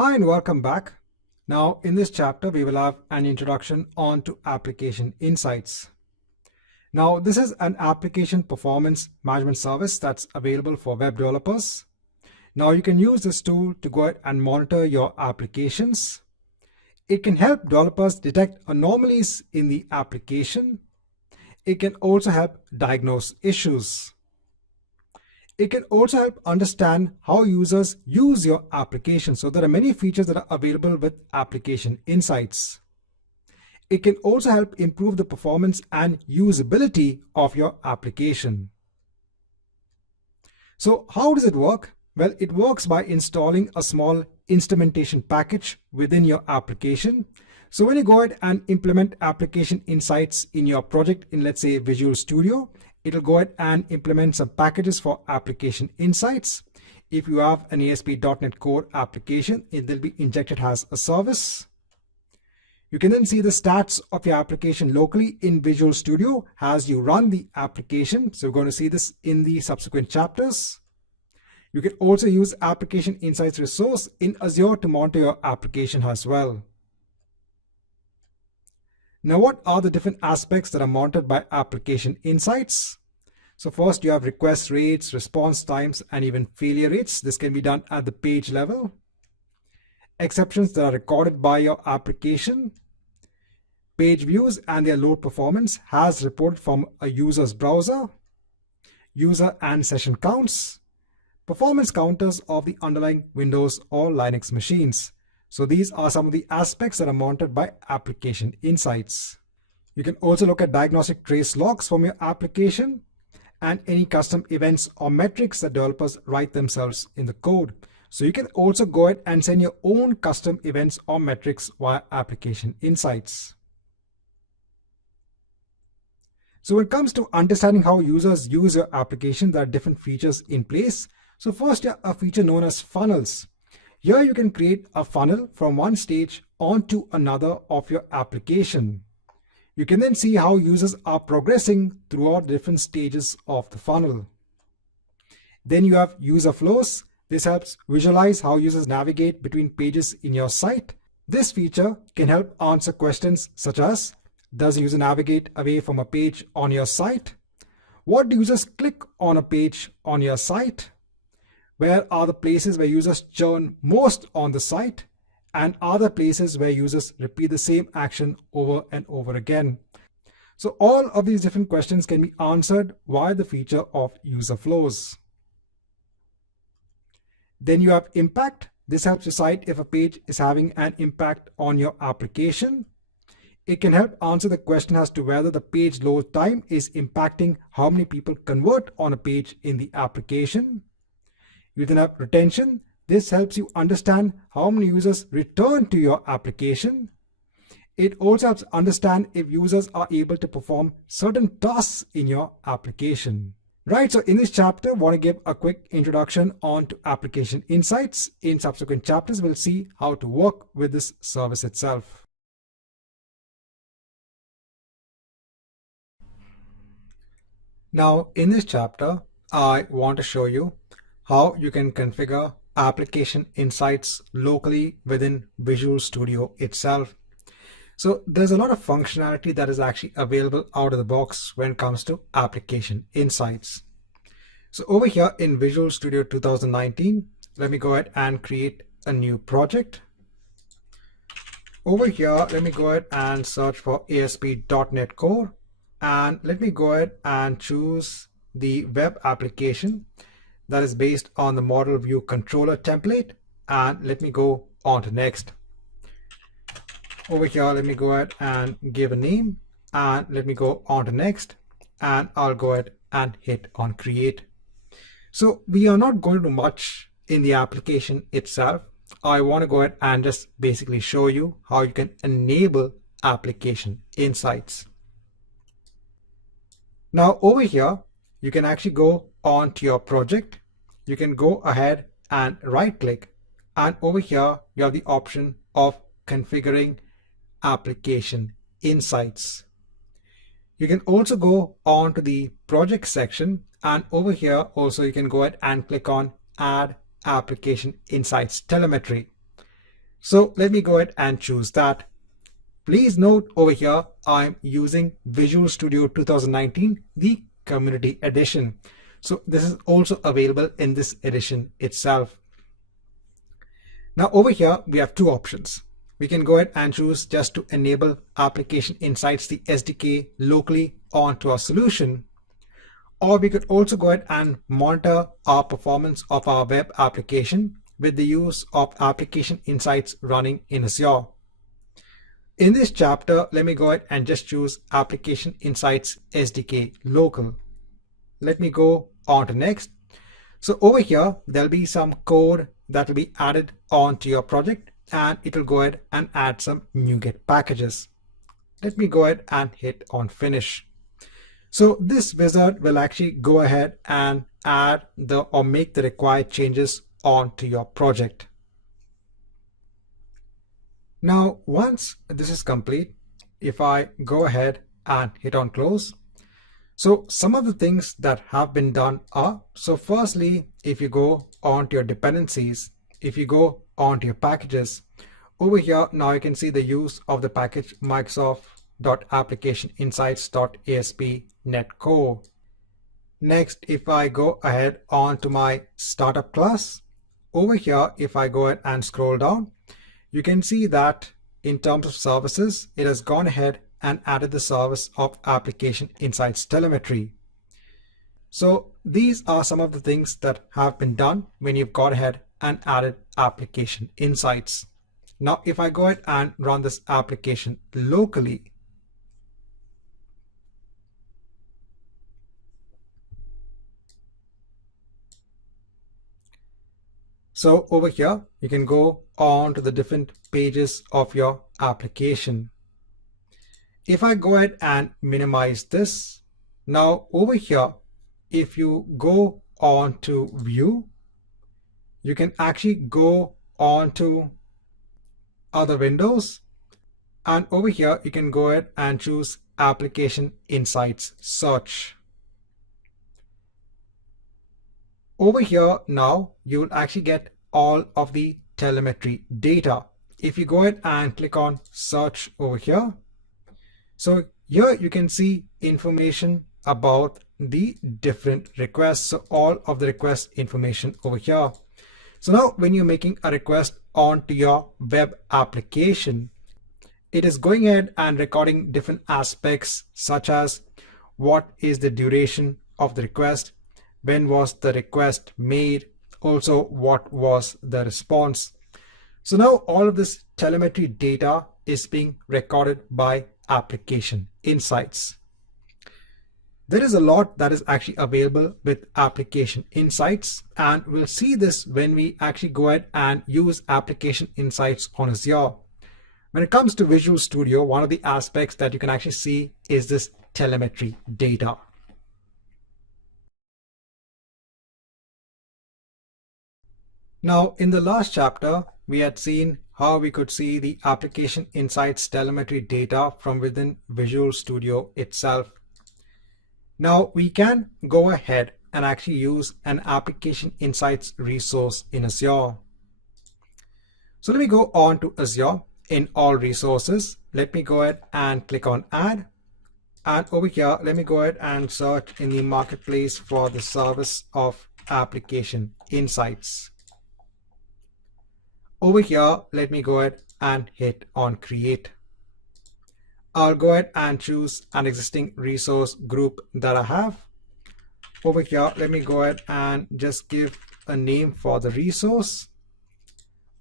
Hi and welcome back. Now in this chapter we will have an introduction onto application insights. Now this is an application performance management service that's available for web developers. Now you can use this tool to go ahead and monitor your applications. It can help developers detect anomalies in the application. It can also help diagnose issues. It can also help understand how users use your application. So there are many features that are available with application insights. It can also help improve the performance and usability of your application. So how does it work? Well, it works by installing a small instrumentation package within your application. So when you go ahead and implement application insights in your project in, let's say, Visual Studio, it'll go ahead and implement some packages for application insights. If you have an ASP.NET Core application, it will be injected as a service. You can then see the stats of your application locally in Visual Studio as you run the application. So we're going to see this in the subsequent chapters. You can also use application insights resource in Azure to monitor your application as well. Now, what are the different aspects that are monitored by application insights? So first you have request rates, response times, and even failure rates. This can be done at the page level. Exceptions that are recorded by your application. Page views and their load performance as reported from a user's browser. User and session counts. Performance counters of the underlying Windows or Linux machines. So these are some of the aspects that are monitored by application insights. You can also look at diagnostic trace logs from your application and any custom events or metrics that developers write themselves in the code. So you can also go ahead and send your own custom events or metrics via application insights. So when it comes to understanding how users use your application, there are different features in place. So first, you have a feature known as funnels. Here you can create a funnel from one stage onto another of your application. You can then see how users are progressing throughout different stages of the funnel. Then you have user flows. This helps visualize how users navigate between pages in your site. This feature can help answer questions such as, does a user navigate away from a page on your site? What do users click on a page on your site? Where are the places where users churn most on the site? And are there places where users repeat the same action over and over again? So all of these different questions can be answered via the feature of user flows. Then you have impact. This helps decide if a page is having an impact on your application. It can help answer the question as to whether the page load time is impacting how many people convert on a page in the application. You then have retention. This helps you understand how many users return to your application. It also helps understand if users are able to perform certain tasks in your application. Right, so in this chapter, I want to give a quick introduction on to application insights. In subsequent chapters, we'll see how to work with this service itself. Now, in this chapter, I want to show you how you can configure application insights locally within Visual Studio itself. So there's a lot of functionality that is actually available out of the box when it comes to application insights. So over here in Visual Studio 2019, let me go ahead and create a new project. Over here, let me go ahead and search for ASP.NET Core, and let me go ahead and choose the web application that is based on the model view controller template, and let me go on to next. Over here, let me go ahead and give a name, and let me go on to next, and I'll go ahead and hit on create. So we are not going to do much in the application itself. I want to go ahead and just basically show you how you can enable application insights. Now over here, you can actually go on to your project. You can go ahead and right click, and over here you have the option of configuring application insights. You can also go on to the project section, and over here also you can go ahead and click on add application insights telemetry. So let me go ahead and choose that. Please note over here, I'm using Visual Studio 2019, the Community Edition. So this is also available in this edition itself. Now over here, we have two options. We can go ahead and choose just to enable Application Insights, the SDK, locally onto our solution. Or we could also go ahead and monitor our performance of our web application with the use of Application Insights running in Azure. In this chapter, let me go ahead and just choose Application Insights SDK local. Let me go on to next. So over here, there'll be some code that will be added onto your project, and it will go ahead and add some NuGet packages. Let me go ahead and hit on finish. So this wizard will actually go ahead and add or make the required changes onto your project. Now, once this is complete, if I go ahead and hit on close, so some of the things that have been done are, so firstly, if you go onto your dependencies, if you go onto your packages, over here, now you can see the use of the package Microsoft.ApplicationInsights.asp netcore. Next, if I go ahead onto my startup class, over here, if I go ahead and scroll down, you can see that in terms of services, it has gone ahead and added the service of Application Insights Telemetry. So these are some of the things that have been done when you've gone ahead and added Application Insights. Now, if I go ahead and run this application locally, so over here, you can go on to the different pages of your application. If I go ahead and minimize this, now over here, if you go on to view, you can actually go on to other windows. And over here, you can go ahead and choose Application Insights Search. Over here now, you will actually get all of the telemetry data. If you go ahead and click on search over here, so here you can see information about the different requests. So all of the request information over here. So now when you're making a request onto your web application, it is going ahead and recording different aspects such as what is the duration of the request, when was the request made, also what was the response. So now all of this telemetry data is being recorded by Application Insights. There is a lot that is actually available with Application Insights, and we'll see this when we actually go ahead and use Application Insights on Azure. When it comes to Visual Studio, one of the aspects that you can actually see is this telemetry data. Now, in the last chapter, we had seen how we could see the Application Insights telemetry data from within Visual Studio itself. Now, we can go ahead and actually use an Application Insights resource in Azure. So let me go on to Azure in all resources. Let me go ahead and click on Add. And over here, let me go ahead and search in the marketplace for the service of Application Insights. Over here, let me go ahead and hit on create. I'll go ahead and choose an existing resource group that I have. Over here, let me go ahead and just give a name for the resource.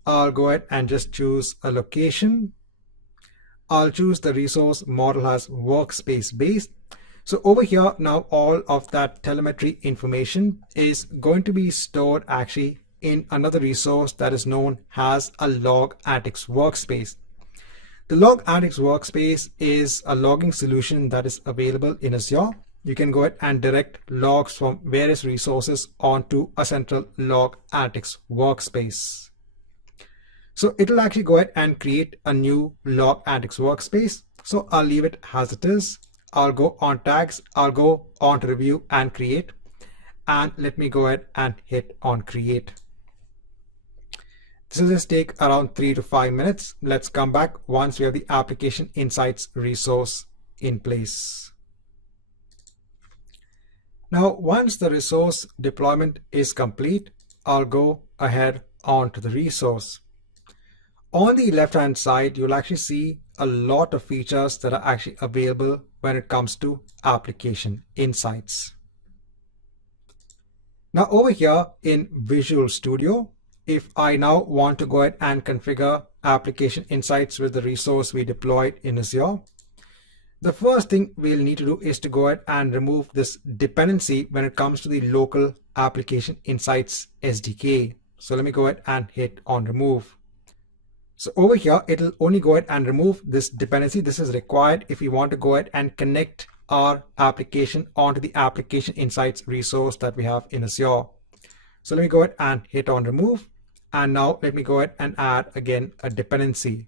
I'll go ahead and just choose a location. I'll choose the resource model as workspace based. So over here, now all of that telemetry information is going to be stored actually in another resource that is known as a log analytics workspace. The log analytics workspace is a logging solution that is available in Azure. You can go ahead and direct logs from various resources onto a central log analytics workspace. So it'll actually go ahead and create a new log analytics workspace. So I'll leave it as it is. I'll go on tags. I'll go on to review and create. And let me go ahead and hit on create. This will just take around 3 to 5 minutes. Let's come back once we have the application insights resource in place. Now, once the resource deployment is complete, I'll go ahead onto the resource. On the left-hand side, you'll actually see a lot of features that are actually available when it comes to application insights. Now over here in Visual Studio, if I now want to go ahead and configure application insights with the resource we deployed in Azure, the first thing we'll need to do is to go ahead and remove this dependency when it comes to the local application insights SDK. So let me go ahead and hit on remove. So over here, it'll only go ahead and remove this dependency. This is required if we want to go ahead and connect our application onto the application insights resource that we have in Azure. So let me go ahead and hit on remove. And now let me go ahead and add again a dependency.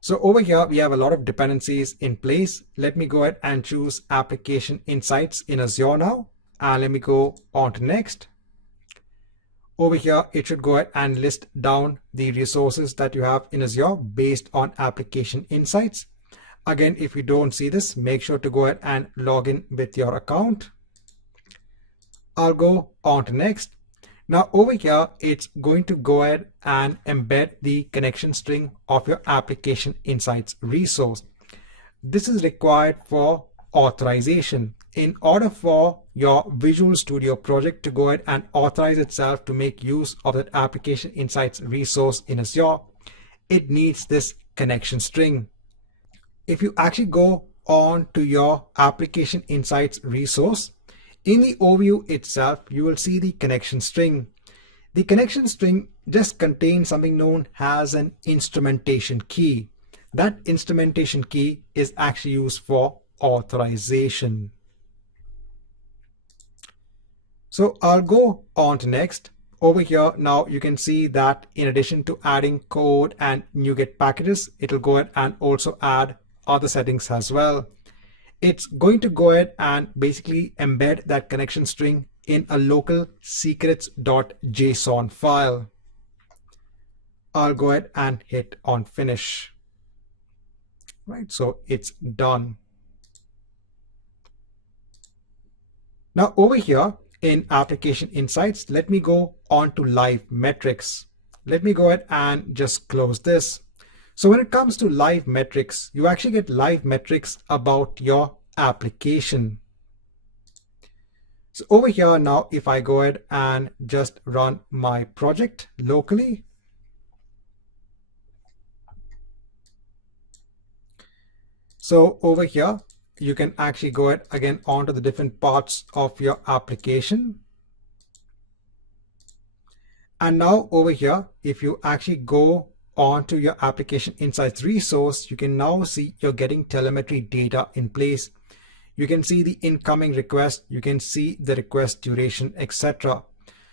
So over here, we have a lot of dependencies in place. Let me go ahead and choose application insights in Azure now. And let me go on to next. Over here, it should go ahead and list down the resources that you have in Azure based on application insights. Again, if you don't see this, make sure to go ahead and log in with your account. I'll go on to next. Now over here, it's going to go ahead and embed the connection string of your application insights resource. This is required for authorization. In order for your Visual Studio project to go ahead and authorize itself to make use of that application insights resource in Azure, it needs this connection string. If you actually go on to your application insights resource, in the overview itself, you will see the connection string. The connection string just contains something known as an instrumentation key. That instrumentation key is actually used for authorization. So I'll go on to next. Over here now you can see that in addition to adding code and NuGet packages, it'll go ahead and also add other settings as well. It's going to go ahead and basically embed that connection string in a local secrets.json file. I'll go ahead and hit on finish. Right, so it's done. Now over here in application insights, let me go on to live metrics. Let me go ahead and just close this. So when it comes to live metrics, you actually get live metrics about your application. So over here now, if I go ahead and just run my project locally, so over here, you can actually go ahead again onto the different parts of your application. And now over here, if you actually go onto your application insights resource, you can now see you're getting telemetry data in place. You can see the incoming request, you can see the request duration, etc.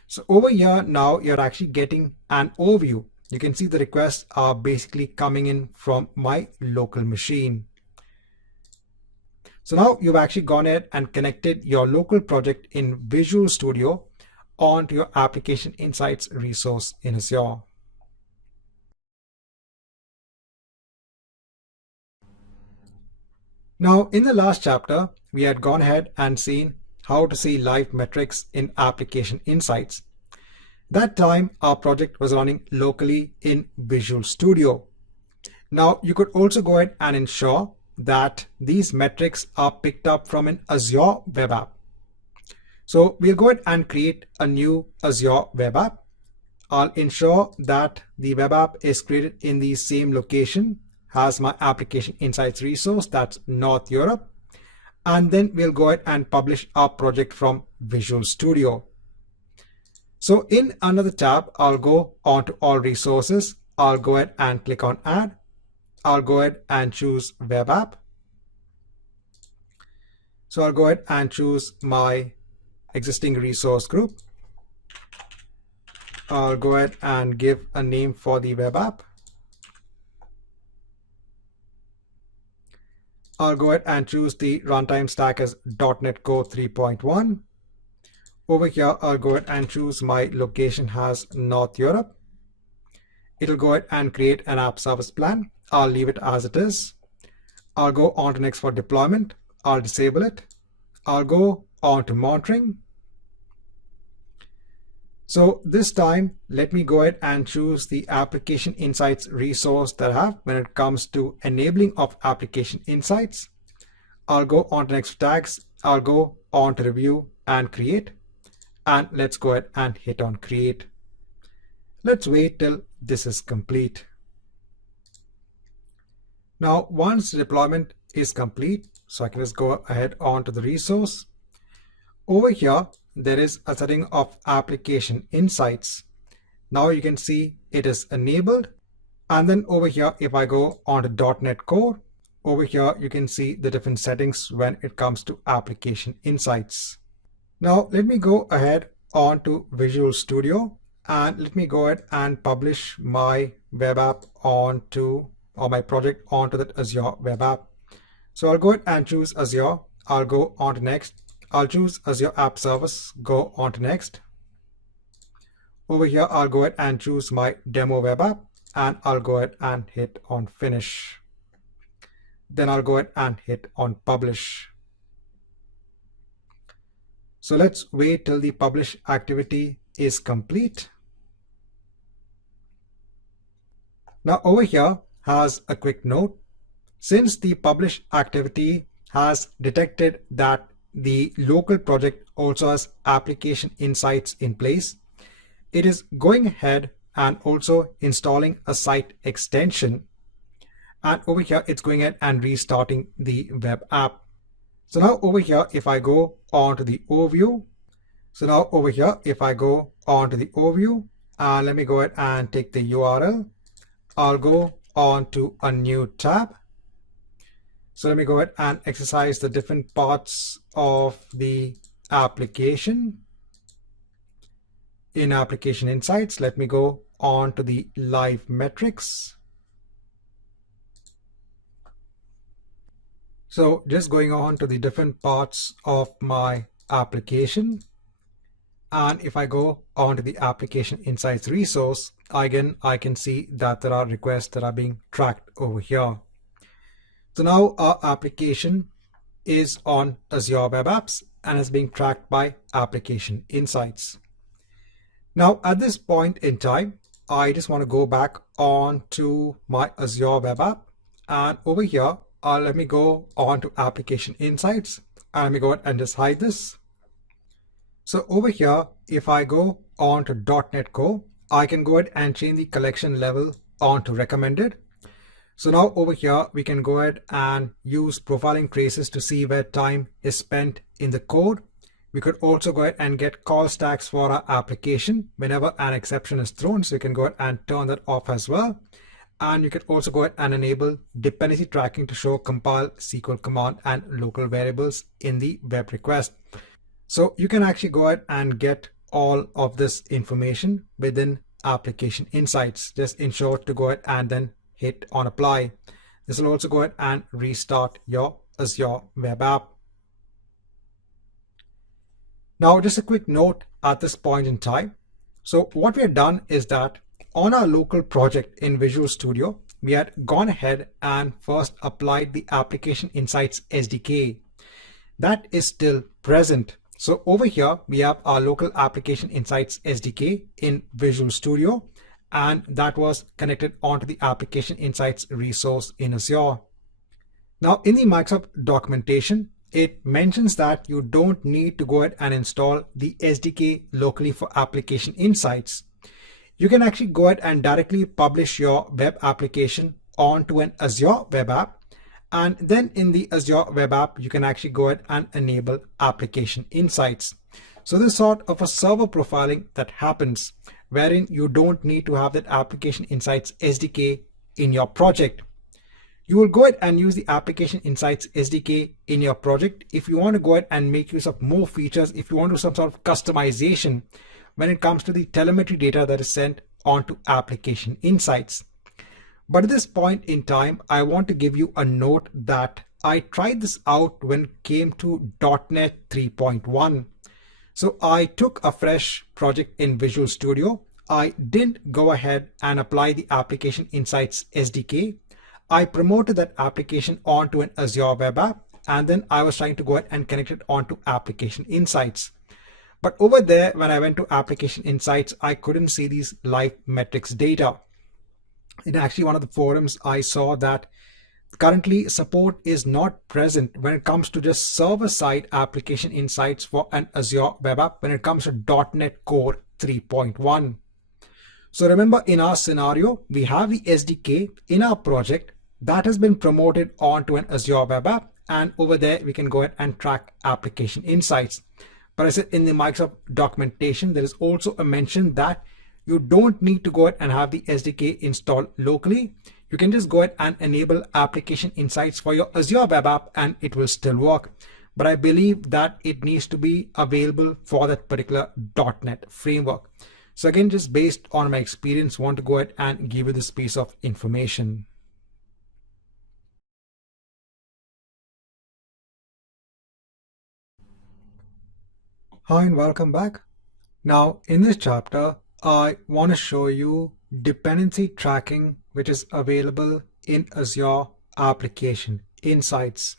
So over here now you're actually getting an overview. You can see the requests are basically coming in from my local machine. So now you've actually gone ahead and connected your local project in Visual Studio onto your application insights resource in Azure. Now, in the last chapter, we had gone ahead and seen how to see live metrics in application insights. That time, our project was running locally in Visual Studio. Now, you could also go ahead and ensure that these metrics are picked up from an Azure web app. So we'll go ahead and create a new Azure web app. I'll ensure that the web app is created in the same location as my application insights resource, that's North Europe. And then we'll go ahead and publish our project from Visual Studio. So in another tab, I'll go on to all resources. I'll go ahead and click on add. I'll go ahead and choose web app. So I'll go ahead and choose my existing resource group. I'll go ahead and give a name for the web app. I'll go ahead and choose the runtime stack as .NET Core 3.1. Over here, I'll go ahead and choose my location as North Europe. it'll go ahead and create an app service plan. I'll leave it as it is. I'll go on to next for deployment. I'll disable it. I'll go on to monitoring. So this time, let me go ahead and choose the application insights resource that I have when it comes to enabling of application insights. I'll go on to next tags. I'll go on to review and create. And let's go ahead and hit on create. Let's wait till this is complete. Now, once the deployment is complete, so I can just go ahead onto the resource. Over here, there is a setting of application insights. Now you can see it is enabled. And then over here, if I go onto .NET Core, over here, you can see the different settings when it comes to application insights. Now, let me go ahead onto Visual Studio and let me go ahead and publish my web app onto, or my project onto that Azure web app. So I'll go ahead and choose Azure. I'll go on to next. I'll choose Azure App Service, go on to next. Over here, I'll go ahead and choose my demo web app and I'll go ahead and hit on finish. Then I'll go ahead and hit on publish. So let's wait till the publish activity is complete. Now over here has a quick note. Since the publish activity has detected that the local project also has application insights in place, it is going ahead and also installing a site extension. And over here, it's going ahead and restarting the web app. So now over here, if I go on to the overview, let me go ahead and take the URL. I'll go on to a new tab. So let me go ahead and exercise the different parts of the application. In application insights, let me go on to the live metrics. So just going on to the different parts of my application. And if I go on to the application insights resource, again, I can see that there are requests that are being tracked over here. So now our application is on Azure Web Apps and is being tracked by application insights. Now at this point in time, I just want to go back on to my Azure Web App, and over here, let me go on to application insights and let me go ahead and just hide this. So over here, if I go on to .NET Core, I can go ahead and change the collection level on to recommended. So now over here, we can go ahead and use profiling traces to see where time is spent in the code. We could also go ahead and get call stacks for our application whenever an exception is thrown. So you can go ahead and turn that off as well. And you can also go ahead and enable dependency tracking to show compile SQL command and local variables in the web request. So you can actually go ahead and get all of this information within application insights. Just ensure to go ahead and then hit on apply. This will also go ahead and restart your Azure web app. Now, just a quick note at this point in time. So what we have done is that on our local project in Visual Studio, we had gone ahead and first applied the application insights SDK. That is still present. So over here, we have our local application insights SDK in Visual Studio, and that was connected onto the application insights resource in Azure. Now in the Microsoft documentation, it mentions that you don't need to go ahead and install the SDK locally for application insights. You can actually go ahead and directly publish your web application onto an Azure web app. And then in the Azure web app, you can actually go ahead and enable application insights. So this sort of a server profiling that happens wherein you don't need to have that application insights SDK in your project. You will go ahead and use the application insights SDK in your project if you want to go ahead and make use of more features, if you want to do some sort of customization when it comes to the telemetry data that is sent onto application insights. But at this point in time, I want to give you a note that I tried this out when it came to .NET 3.1. So I took a fresh project in Visual Studio. I didn't go ahead and apply the Application Insights SDK. I promoted that application onto an Azure web app, and then I was trying to go ahead and connect it onto Application Insights. But over there, when I went to Application Insights, I couldn't see these live metrics data. In actually one of the forums, I saw that currently support is not present when it comes to just server-side application insights for an Azure web app when it comes to .NET Core 3.1. So remember, in our scenario, we have the SDK in our project that has been promoted onto an Azure web app, and over there we can go ahead and track application insights. But I said in the Microsoft documentation, there is also a mention that you don't need to go ahead and have the SDK installed locally. You can just go ahead and enable application insights for your Azure web app and it will still work. But I believe that it needs to be available for that particular .NET framework. So again, just based on my experience, I want to go ahead and give you this piece of information. Hi and welcome back. Now in this chapter, I want to show you dependency tracking, which is available in Azure Application Insights.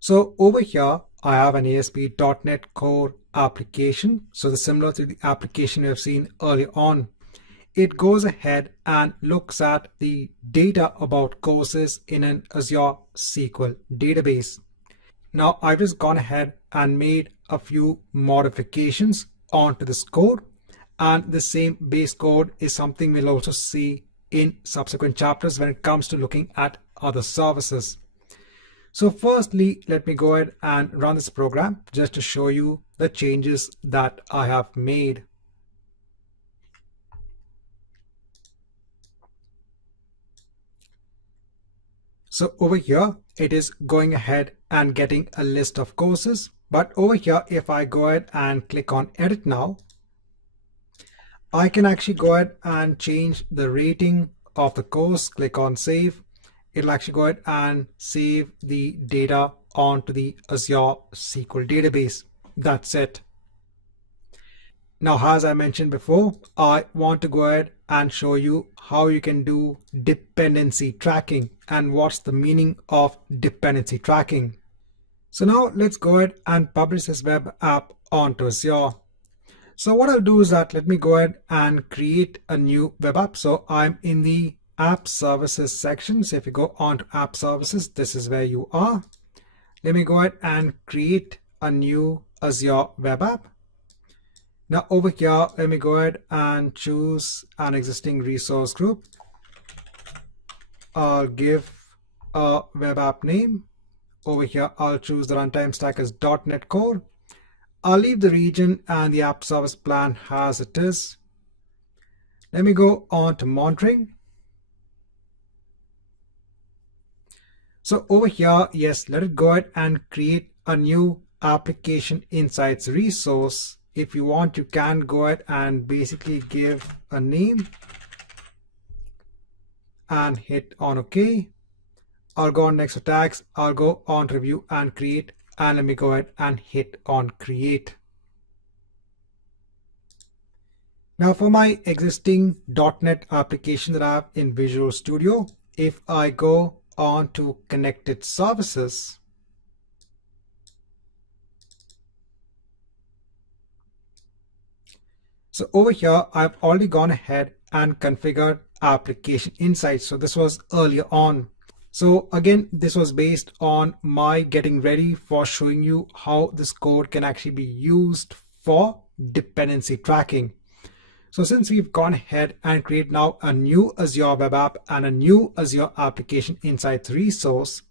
So over here, I have an ASP.NET Core application. So similar to the application we have seen earlier on, it goes ahead and looks at the data about courses in an Azure SQL database. Now I've just gone ahead and made a few modifications onto this code, and the same base code is something we'll also see in subsequent chapters when it comes to looking at other services. So firstly, let me go ahead and run this program just to show you the changes that I have made. So over here, it is going ahead and getting a list of courses. But over here, if I go ahead and click on Edit Now, I can actually go ahead and change the rating of the course. Click on Save. It'll actually go ahead and save the data onto the Azure SQL database. That's it. Now, as I mentioned before, I want to go ahead and show you how you can do dependency tracking and what's the meaning of dependency tracking. So now let's go ahead and publish this web app onto Azure. So what I'll do is that let me go ahead and create a new web app. So I'm in the App Services section. So if you go on to App Services, this is where you are. Let me go ahead and create a new Azure web app. Now over here, let me go ahead and choose an existing resource group. I'll give a web app name. Over here, I'll choose the runtime stack as .NET Core. I'll leave the region and the app service plan as it is. Let me go on to monitoring. So over here, yes, let it go ahead and create a new application insights resource. If you want, you can go ahead and basically give a name and hit on OK. I'll go on next to tags. I'll go on review and create, and let me go ahead and hit on create. Now for my existing .NET application that I have in Visual Studio, if I go on to connected services, so over here, I've already gone ahead and configured application insights. So this was earlier on. So again, this was based on my getting ready for showing you how this code can actually be used for dependency tracking. So since we've gone ahead and create now a new Azure web app and a new Azure application insights resource,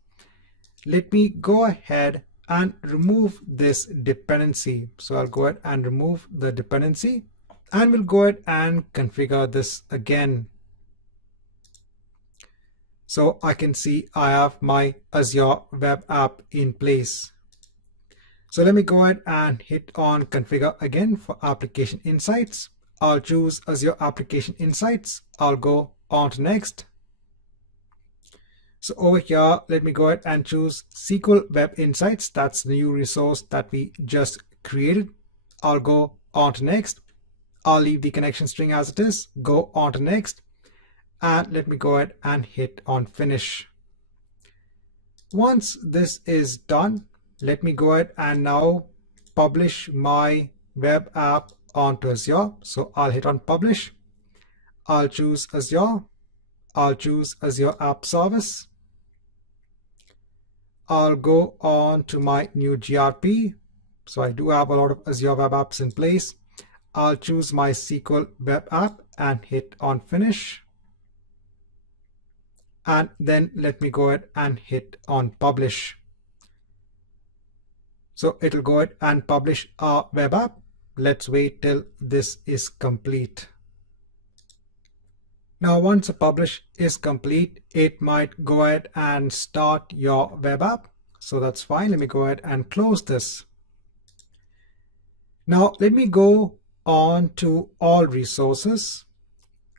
let me go ahead and remove this dependency. So I'll go ahead and remove the dependency, and we'll go ahead and configure this again. So I can see I have my Azure web app in place. So let me go ahead and hit on configure again for application insights. I'll choose Azure application insights. I'll go on to next. So over here, let me go ahead and choose SQL Web Insights. That's the new resource that we just created. I'll go on to next. I'll leave the connection string as it is, go on to next, and let me go ahead and hit on finish. Once this is done, let me go ahead and now publish my web app onto Azure. So I'll hit on publish. I'll choose Azure. I'll choose Azure App Service. I'll go on to my new GRP. So I do have a lot of Azure web apps in place. I'll choose my SQL web app and hit on finish. And then let me go ahead and hit on publish. So it'll go ahead and publish our web app. Let's wait till this is complete. Now, once the publish is complete, it might go ahead and start your web app. So that's fine. Let me go ahead and close this. Now, let me go on to all resources.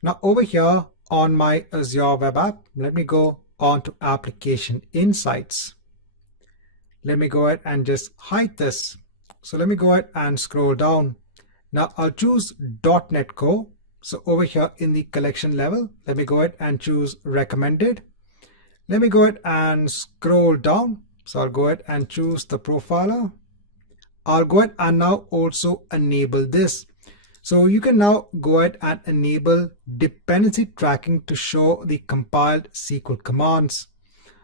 Now, over here on my Azure web app, let me go on to application insights. Let me go ahead and just hide this. So let me go ahead and scroll down. Now I'll choose .NET Core. So over here in the collection level, let me go ahead and choose recommended. Let me go ahead and scroll down. So I'll go ahead and choose the profiler. I'll go ahead and now also enable this. So you can now go ahead and enable dependency tracking to show the compiled SQL commands.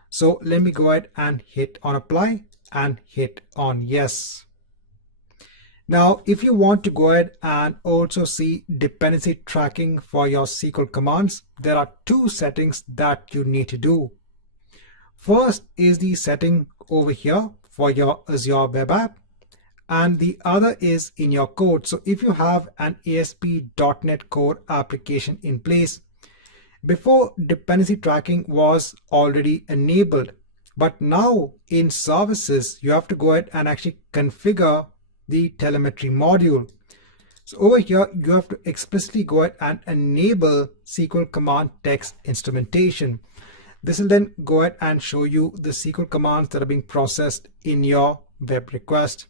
So let me go ahead and hit on apply and hit on yes. Now, if you want to go ahead and also see dependency tracking for your SQL commands, there are two settings that you need to do. First is the setting over here for your Azure web app, and the other is in your code. So if you have an ASP.NET Core application in place, before dependency tracking was already enabled, but now in services, you have to go ahead and actually configure the telemetry module. So over here, you have to explicitly go ahead and enable SQL command text instrumentation. This will then go ahead and show you the SQL commands that are being processed in your web request.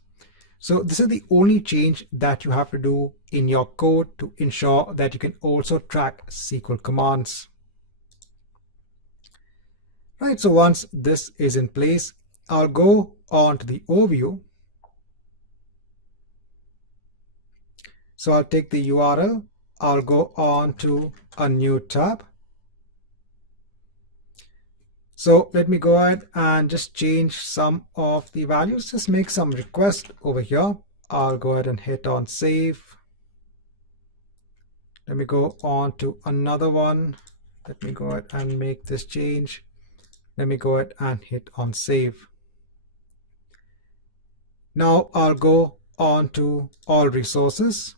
So this is the only change that you have to do in your code to ensure that you can also track SQL commands. Right, so once this is in place, I'll go on to the overview. So I'll take the URL, I'll go on to a new tab. So let me go ahead and just change some of the values, just make some requests over here. I'll go ahead and hit on save. Let me go on to another one. Let me go ahead and make this change. Let me go ahead and hit on save. Now I'll go on to all resources.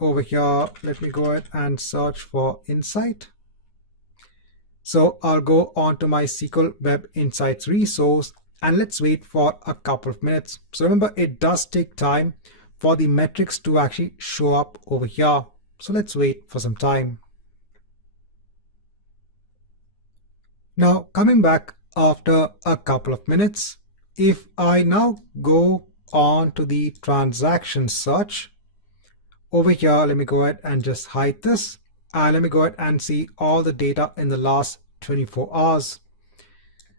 Over here, let me go ahead and search for insight. So I'll go on to my SQL Web Insights resource and let's wait for a couple of minutes. So remember, it does take time for the metrics to actually show up over here. So let's wait for some time. Now coming back after a couple of minutes, if I now go on to the transaction search, over here, let me go ahead and just hide this. Let me go ahead and see all the data in the last 24 hours.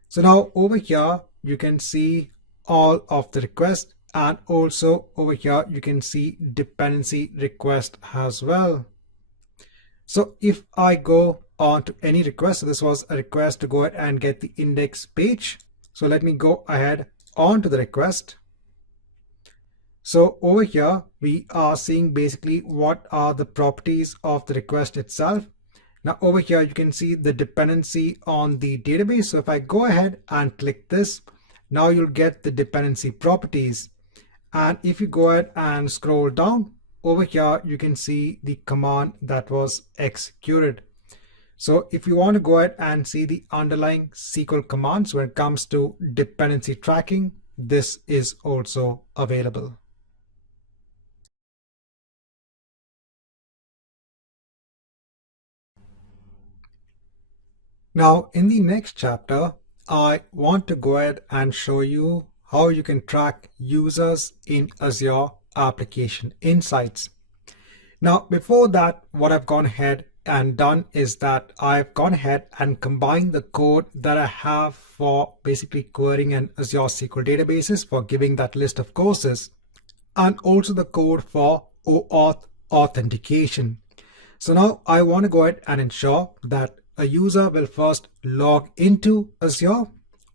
So now over here, you can see all of the requests, and also over here, you can see dependency request as well. So if I go on to any request, so this was a request to go ahead and get the index page. So let me go ahead onto the request. So over here, we are seeing basically what are the properties of the request itself. Now over here, you can see the dependency on the database. So if I go ahead and click this, now you'll get the dependency properties. And if you go ahead and scroll down over here, you can see the command that was executed. So if you want to go ahead and see the underlying SQL commands when it comes to dependency tracking, this is also available. Now, in the next chapter, I want to go ahead and show you how you can track users in Azure Application Insights. Now, before that, what I've gone ahead and done is that I've gone ahead and combined the code that I have for basically querying an Azure SQL databases for giving that list of courses, and also the code for OAuth authentication. So now I want to go ahead and ensure that a user will first log into Azure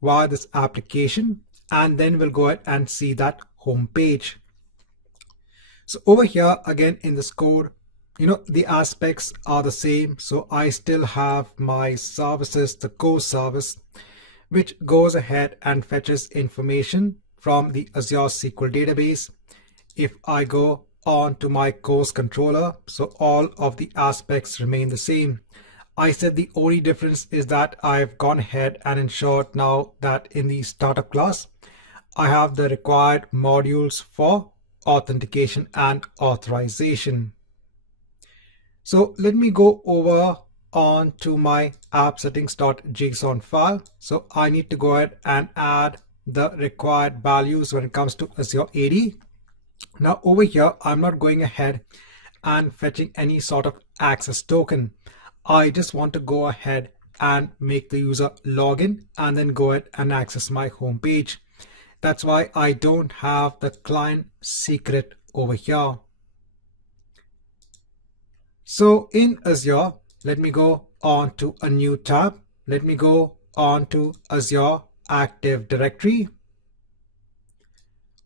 via this application, and then we'll go ahead and see that home page. So over here again in this code, the aspects are the same. So I still have my services, the core service, which goes ahead and fetches information from the Azure SQL database. If I go on to my course controller, so all of the aspects remain the same. I said the only difference is that I've gone ahead and ensured now that in the startup class, I have the required modules for authentication and authorization. So let me go over on to my app settings.json file. So I need to go ahead and add the required values when it comes to Azure AD. Now over here, I'm not going ahead and fetching any sort of access token. I just want to go ahead and make the user log in and then go ahead and access my home page. That's why I don't have the client secret over here. So in Azure, let me go on to a new tab. Let me go on to Azure Active Directory.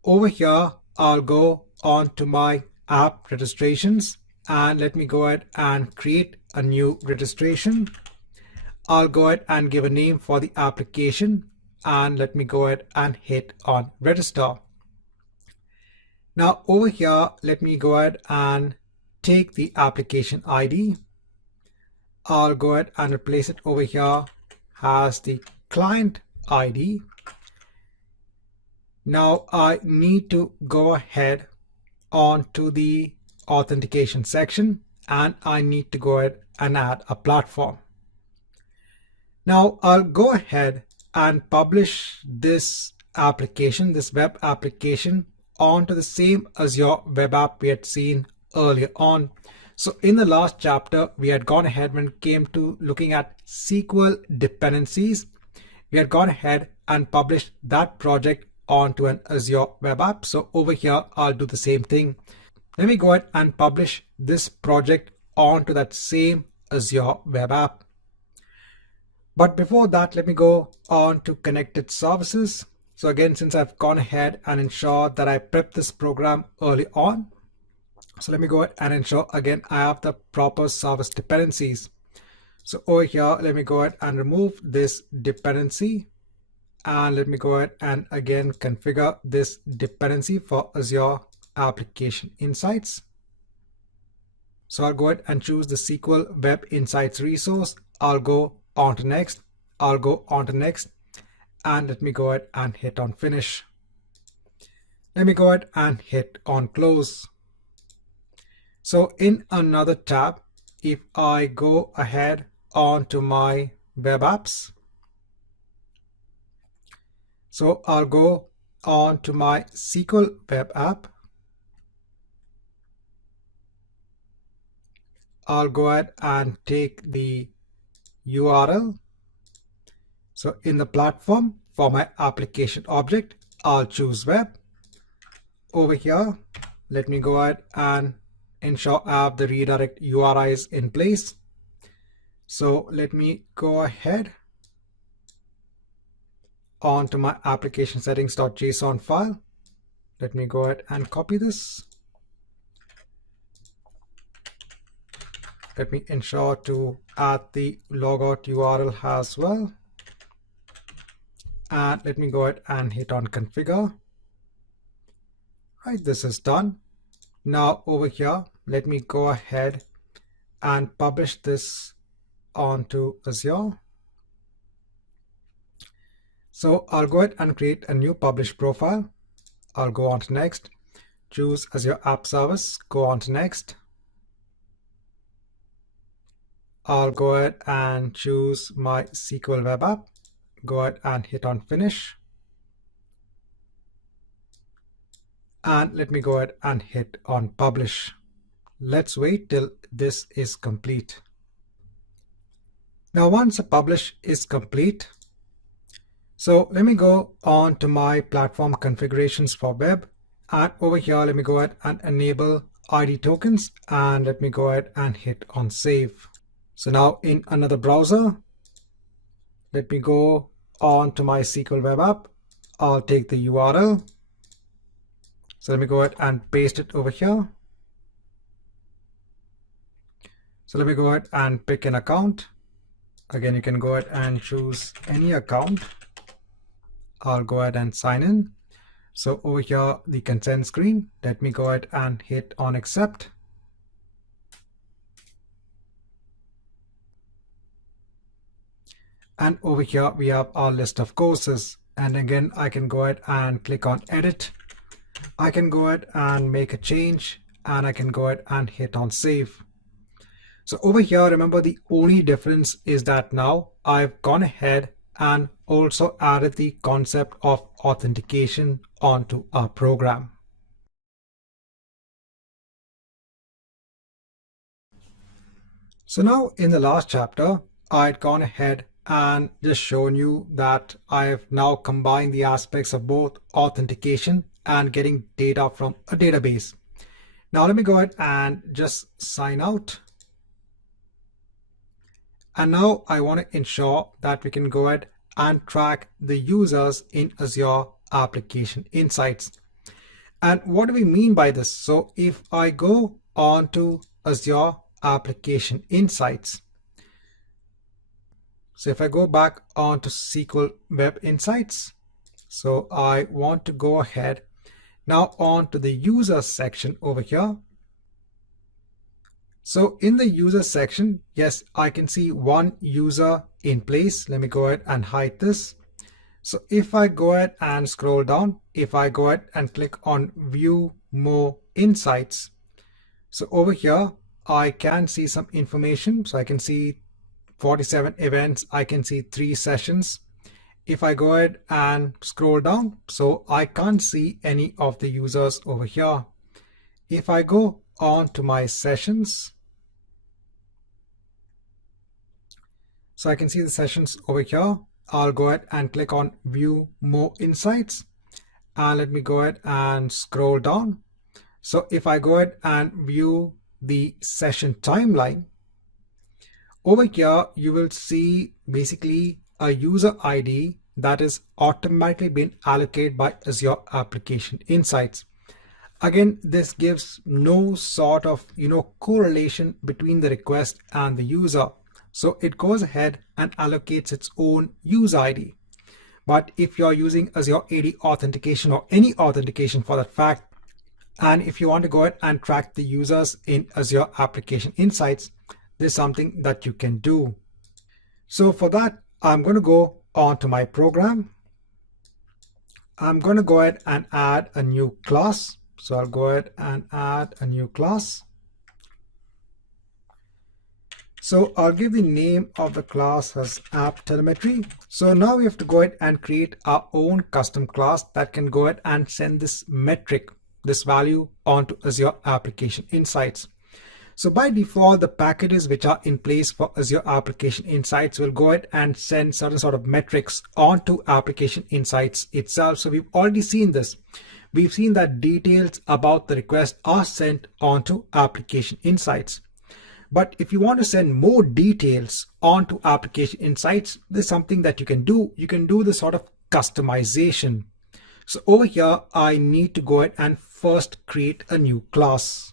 Over here, I'll go on to my app registrations and let me go ahead and create a new registration. I'll go ahead and give a name for the application and let me go ahead and hit on register. Now over here, let me go ahead and take the application ID. I'll go ahead and replace it over here as the client ID. Now I need to go ahead on to the authentication section and I need to go ahead and add a platform. Now I'll go ahead and publish this application, this web application, onto the same Azure web app we had seen earlier on. So in the last chapter, we had gone ahead when it came to looking at SQL dependencies. We had gone ahead and published that project onto an Azure web app. So over here, I'll do the same thing. Let me go ahead and publish this project onto that same Azure web app. But before that, let me go on to connected services. So again, since I've gone ahead and ensured that I prepped this program early on, so let me go ahead and ensure again I have the proper service dependencies. So over here, let me go ahead and remove this dependency. And let me go ahead and again configure this dependency for Azure Application Insights. So I'll go ahead and choose the SQL Web Insights resource. I'll go on to next. I'll go on to next. And let me go ahead and hit on finish. Let me go ahead and hit on close. So in another tab, if I go ahead onto my web apps, so I'll go on to my SQL web app. I'll go ahead and take the URL. So in the platform for my application object, I'll choose web. Over here, let me go ahead and ensure I have the redirect URIs in place. So let me go ahead onto my application settings.json file. Let me go ahead and copy this. Let me ensure to add the logout URL as well. And let me go ahead and hit on configure. Right, this is done. Now over here, let me go ahead and publish this onto Azure. So I'll go ahead and create a new publish profile. I'll go on to next, choose Azure App Service, go on to next. I'll go ahead and choose my SQL web app, go ahead and hit on finish. And let me go ahead and hit on publish. let's wait till this is complete. Now once the publish is complete, so let me go on to my platform configurations for web, and over here let me go ahead and enable ID tokens, and let me go ahead and hit on save. So now in another browser, let me go on to my SQL web app. I'll take the URL. So let me go ahead and paste it over here. So let me go ahead and pick an account. Again, you can go ahead and choose any account. I'll go ahead and sign in. So over here, the consent screen, let me go ahead and hit on accept. And over here, we have our list of courses. And again, I can go ahead and click on edit. I can go ahead and make a change, and I can go ahead and hit on save. So over here, remember the only difference is that now I've gone ahead and also added the concept of authentication onto our program. So now in the last chapter, I'd gone ahead and just shown you that I've now combined the aspects of both authentication and getting data from a database. Now let me go ahead and just sign out. And now I want to ensure that we can go ahead and track the users in Azure Application Insights. And what do we mean by this? So if I go on to Azure Application Insights, so if I go back onto SQL Web Insights, so I want to go ahead now on to the user section over here. So in the user section, yes, I can see one user in place. Let me go ahead and hide this. So if I go ahead and scroll down, if I go ahead and click on view more insights, so over here, I can see some information. So I can see 47 events. I can see 3 sessions. If I go ahead and scroll down, so I can't see any of the users over here. If I go on to my sessions, so I can see the sessions over here. I'll go ahead and click on view more insights, and let me go ahead and scroll down. So if I go ahead and view the session timeline, over here you will see basically a user ID that is automatically been allocated by Azure Application Insights. Again, this gives no sort of correlation between the request and the user. So it goes ahead and allocates its own user ID. But if you're using Azure AD authentication or any authentication for that fact, and if you want to go ahead and track the users in Azure Application Insights, there's something that you can do. So for that, I'm going to go on to my program. I'm going to go ahead and add a new class. So I'll go ahead and add a new class. So I'll give the name of the class as app telemetry. So now we have to go ahead and create our own custom class that can go ahead and send this metric, this value onto Azure Application Insights. So by default, the packages which are in place for Azure Application Insights will go ahead and send certain sort of metrics onto Application Insights itself. So we've already seen this. We've seen that details about the request are sent onto Application Insights. But if you want to send more details onto Application Insights, there's something that you can do. You can do this sort of customization. So over here, I need to go ahead and first create a new class.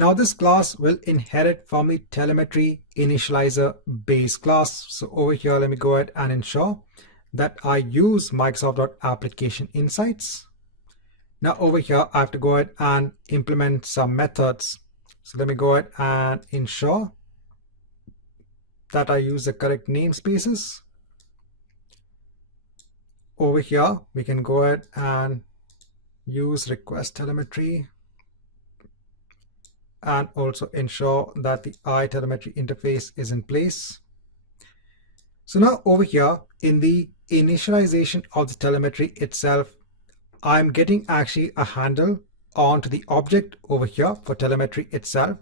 Now this class will inherit from the telemetry initializer base class. So over here, let me go ahead and ensure that I use Microsoft.Application Insights. Now over here, I have to go ahead and implement some methods. So let me go ahead and ensure that I use the correct namespaces. Over here, we can go ahead and use request telemetry and also ensure that the iTelemetry interface is in place. So now over here in the initialization of the telemetry itself, I'm getting actually a handle onto the object over here for telemetry itself.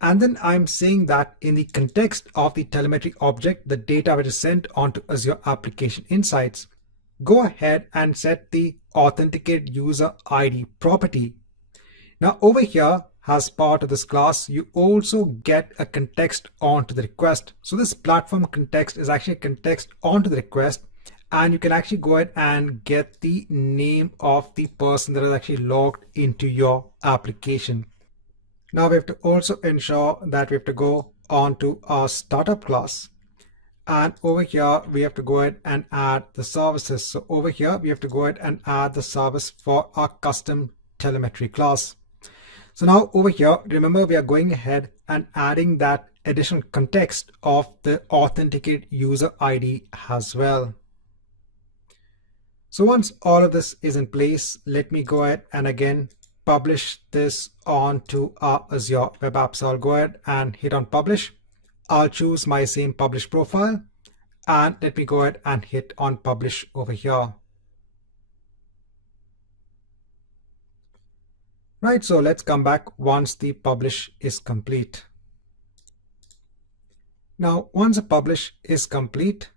And then I'm saying that in the context of the telemetry object, the data which is sent onto Azure Application Insights, go ahead and set the authenticated user ID property. Now over here, as part of this class, you also get a context onto the request. So this platform context is actually a context onto the request, and you can actually go ahead and get the name of the person that is actually logged into your application. Now we have to also ensure that we have to go on to our startup class. And over here, we have to go ahead and add the services. So over here, we have to go ahead and add the service for our custom telemetry class. So now over here, remember, we are going ahead and adding that additional context of the authenticated user ID as well. So once all of this is in place, let me go ahead and again publish this onto our Azure Web App. So I'll go ahead and hit on publish. I'll choose my same publish profile, and let me go ahead and hit on publish over here. Right, so let's come back once the publish is complete. Now, once the publish is complete,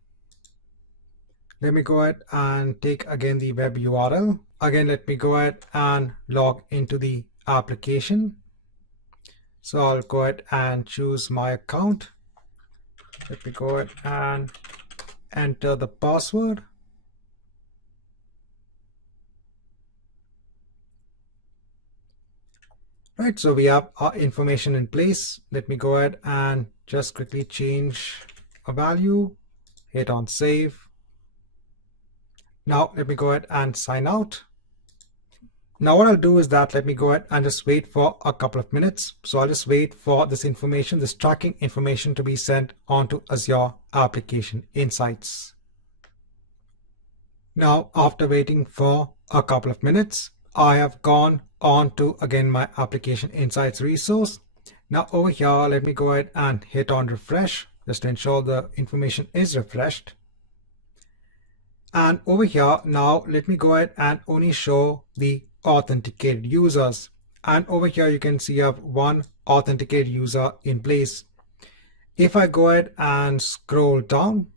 let me go ahead and take again the web URL. Again, let me go ahead and log into the application. So I'll go ahead and choose my account. Let me go ahead and enter the password. Right, so we have our information in place. Let me go ahead and just quickly change a value, hit on save. Now let me go ahead and sign out. Now what I'll do is that let me go ahead and just wait for a couple of minutes. So I'll just wait for this information, this tracking information to be sent onto Azure Application Insights. Now, after waiting for a couple of minutes, I have gone on to again my Application Insights resource. Now over here, let me go ahead and hit on refresh just to ensure the information is refreshed. And over here, now let me go ahead and only show the authenticated users. And over here, you can see I have one authenticated user in place. If I go ahead and scroll down,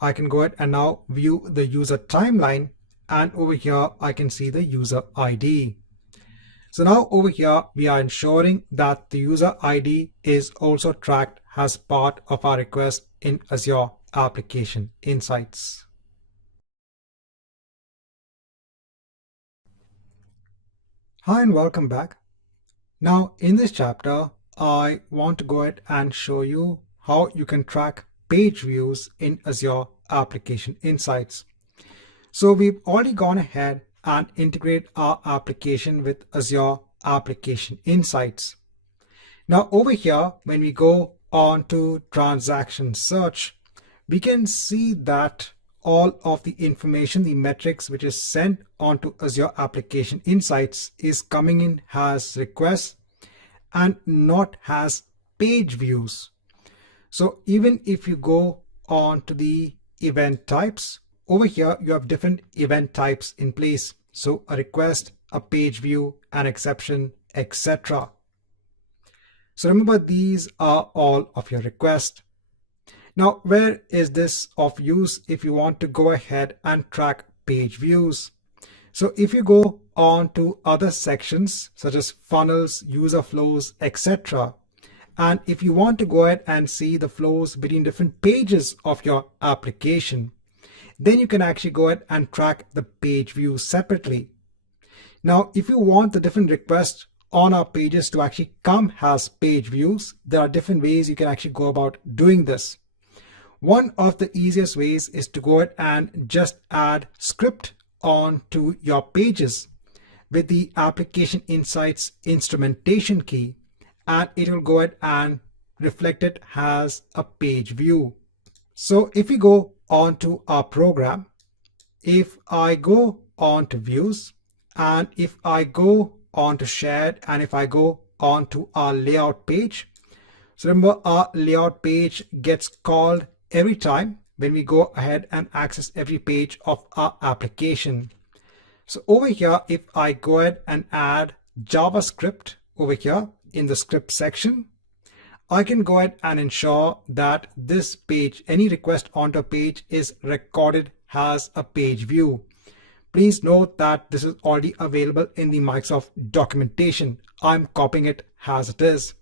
I can go ahead and now view the user timeline, and over here I can see the user ID. So now over here we are ensuring that the user ID is also tracked as part of our request in Azure Application Insights. Hi and welcome back. Now in this chapter, I want to go ahead and show you how you can track page views in Azure Application Insights. So we've already gone ahead and integrate our application with Azure Application Insights. Now over here, when we go on to transaction search, we can see that all of the information, the metrics which is sent onto Azure Application Insights is coming in as requests and not as page views. So even if you go on to the event types, over here you have different event types in place. So a request, a page view, an exception, etc. So remember, these are all of your requests. Now, where is this of use if you want to go ahead and track page views? So if you go on to other sections such as funnels, user flows, etc., and if you want to go ahead and see the flows between different pages of your application, then you can actually go ahead and track the page views separately. Now, if you want the different requests on our pages to actually come as page views, there are different ways you can actually go about doing this. One of the easiest ways is to go ahead and just add script onto your pages with the Application Insights instrumentation key, and it will go ahead and reflect it as a page view. So if we go on to our program, if I go on to views, and if I go on to shared, and if I go on to our layout page, so remember our layout page gets called every time when we go ahead and access every page of our application. So over here, if I go ahead and add JavaScript over here in the script section, I can go ahead and ensure that this page, any request onto a page, is recorded as a page view. Please note that this is already available in the Microsoft documentation. I'm copying it as it is.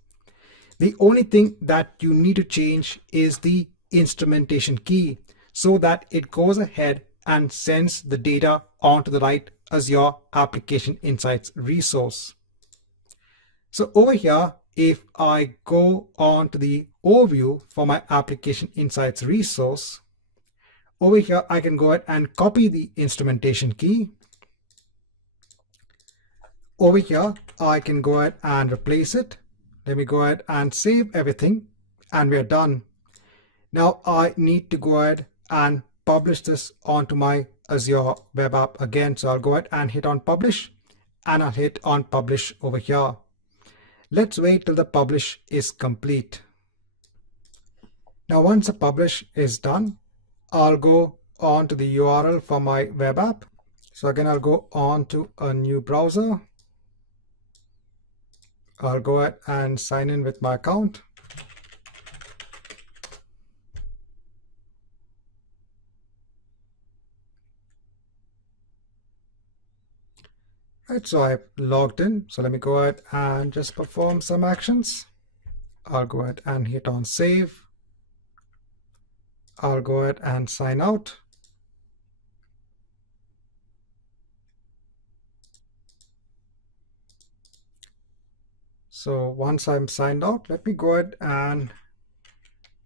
The only thing that you need to change is the instrumentation key so that it goes ahead and sends the data onto the right Azure Application Insights resource. So over here, if I go on to the overview for my Application Insights resource, over here I can go ahead and copy the instrumentation key. Over here I can go ahead and replace it. Let me go ahead and save everything, and we're done. Now I need to go ahead and publish this onto my Azure web app again. So I'll go ahead and hit on publish, and I'll hit on publish over here. Let's wait till the publish is complete. Now once the publish is done, I'll go on to the URL for my web app. So again, I'll go on to a new browser. I'll go ahead and sign in with my account. Right, so I've logged in. So let me go ahead and just perform some actions. I'll go ahead and hit on save. I'll go ahead and sign out. So once I'm signed out, let me go ahead and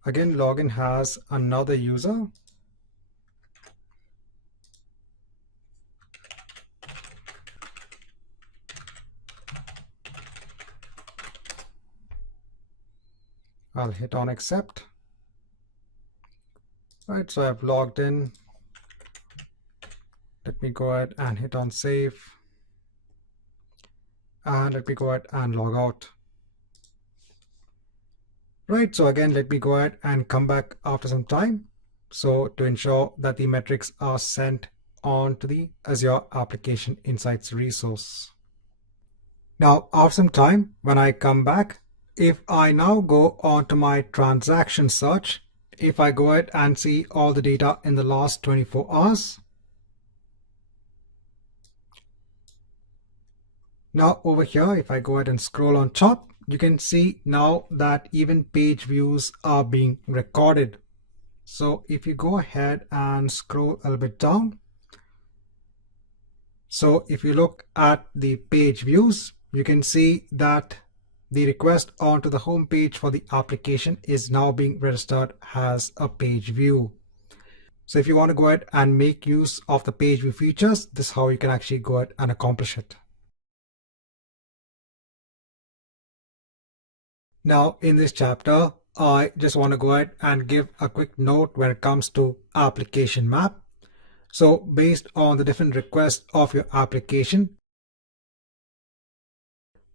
again log in as another user. I'll hit on accept. Right, so I've logged in. Let me go ahead and hit on save. And let me go ahead and log out. Right, so again, let me go ahead and come back after some time. So to ensure that the metrics are sent on to the Azure Application Insights resource. Now, after some time, when I come back, if I now go on to my transaction search, if I go ahead and see all the data in the last 24 hours, now over here, if I go ahead and scroll on top, you can see now that even page views are being recorded. So if you go ahead and scroll a little bit down, so if you look at the page views, you can see that the request onto the home page for the application is now being registered as a page view. So if you want to go ahead and make use of the page view features, this is how you can actually go ahead and accomplish it. Now in this chapter, I just want to go ahead and give a quick note when it comes to application map. So based on the different requests of your application,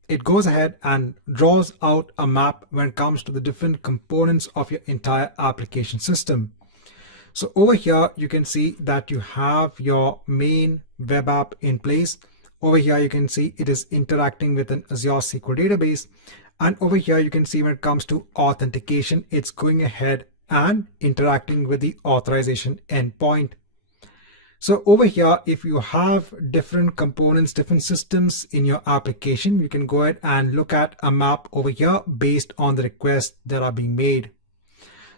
it goes ahead and draws out a map when it comes to the different components of your entire application system. So over here, you can see that you have your main web app in place. Over here, you can see it is interacting with an Azure SQL database. And over here, you can see when it comes to authentication, it's going ahead and interacting with the authorization endpoint. So over here, if you have different components, different systems in your application, you can go ahead and look at a map over here based on the requests that are being made.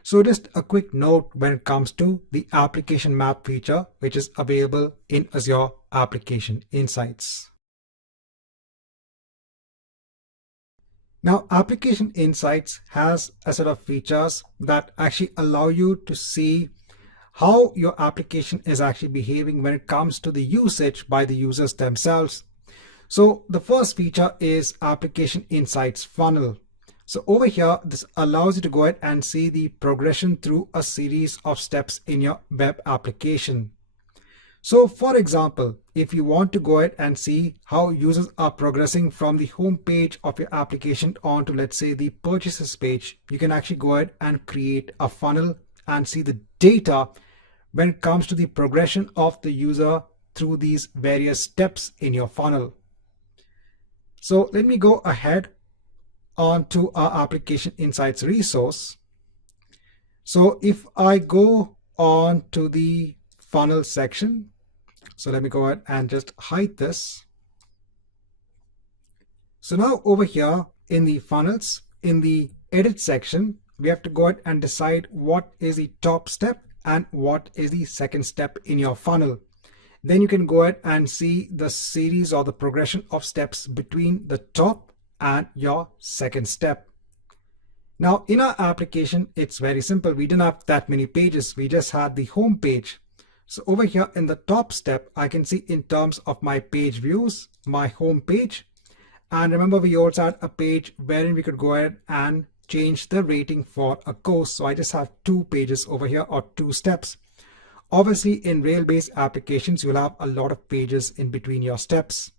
So just a quick note when it comes to the application map feature, which is available in Azure Application Insights. Now, Application Insights has a set of features that actually allow you to see how your application is actually behaving when it comes to the usage by the users themselves. So the first feature is Application Insights Funnel. So over here, this allows you to go ahead and see the progression through a series of steps in your web application. So for example, if you want to go ahead and see how users are progressing from the home page of your application onto, let's say, the purchases page, you can actually go ahead and create a funnel and see the data when it comes to the progression of the user through these various steps in your funnel. So let me go ahead onto our application insights resource. So if I go on to the funnel section, so let me go ahead and just hide this. So now over here in the funnels, in the edit section, we have to go ahead and decide what is the top step and what is the second step in your funnel. Then you can go ahead and see the series or the progression of steps between the top and your second step. Now in our application, it's very simple. We didn't have that many pages. We just had the home page. So over here in the top step, I can see in terms of my page views, my home page. And remember, we also had a page wherein we could go ahead and change the rating for a course. So I just have 2 pages over here, or 2 steps. Obviously, in Rail-based applications, you'll have a lot of pages in between your steps.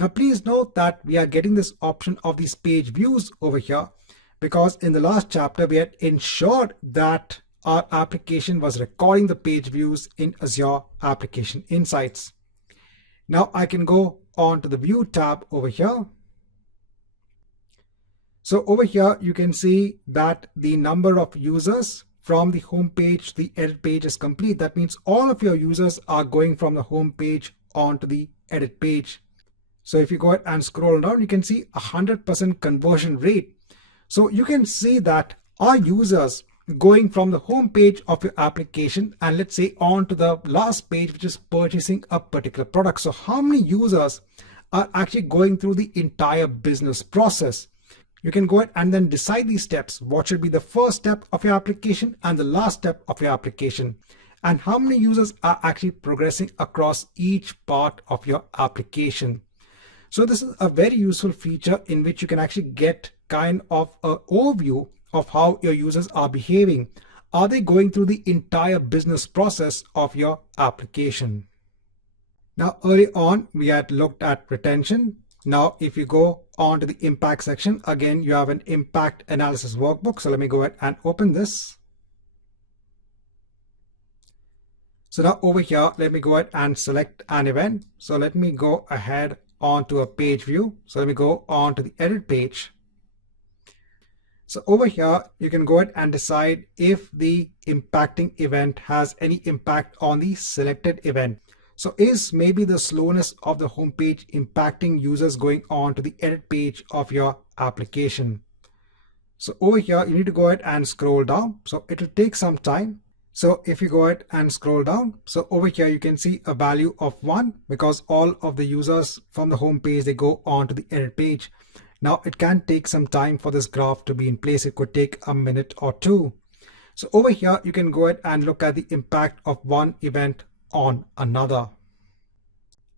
Now, please note that we are getting this option of these page views over here because in the last chapter, we had ensured that our application was recording the page views in Azure Application Insights. Now I can go on to the View tab over here. So over here, you can see that the number of users from the home page to the edit page is complete. That means all of your users are going from the home page onto the edit page. So if you go ahead and scroll down, you can see 100% conversion rate. So you can see that our users going from the home page of your application and let's say on to the last page, which is purchasing a particular product. So how many users are actually going through the entire business process? You can go ahead and then decide these steps. What should be the first step of your application and the last step of your application? And how many users are actually progressing across each part of your application? So this is a very useful feature in which you can actually get kind of an overview of how your users are behaving. Are they going through the entire business process of your application? Now, early on, we had looked at retention. Now, if you go on to the impact section, again, you have an impact analysis workbook. So let me go ahead and open this. So now over here, let me go ahead and select an event. So let me go ahead onto a page view. So let me go on to the edit page. So over here, you can go ahead and decide if the impacting event has any impact on the selected event. So is maybe the slowness of the home page impacting users going on to the edit page of your application? So over here, you need to go ahead and scroll down. So it will take some time. So if you go ahead and scroll down, so over here, you can see a value of 1 because all of the users from the home page, they go on to the edit page. Now it can take some time for this graph to be in place. It could take a minute or 2. So over here, you can go ahead and look at the impact of one event on another.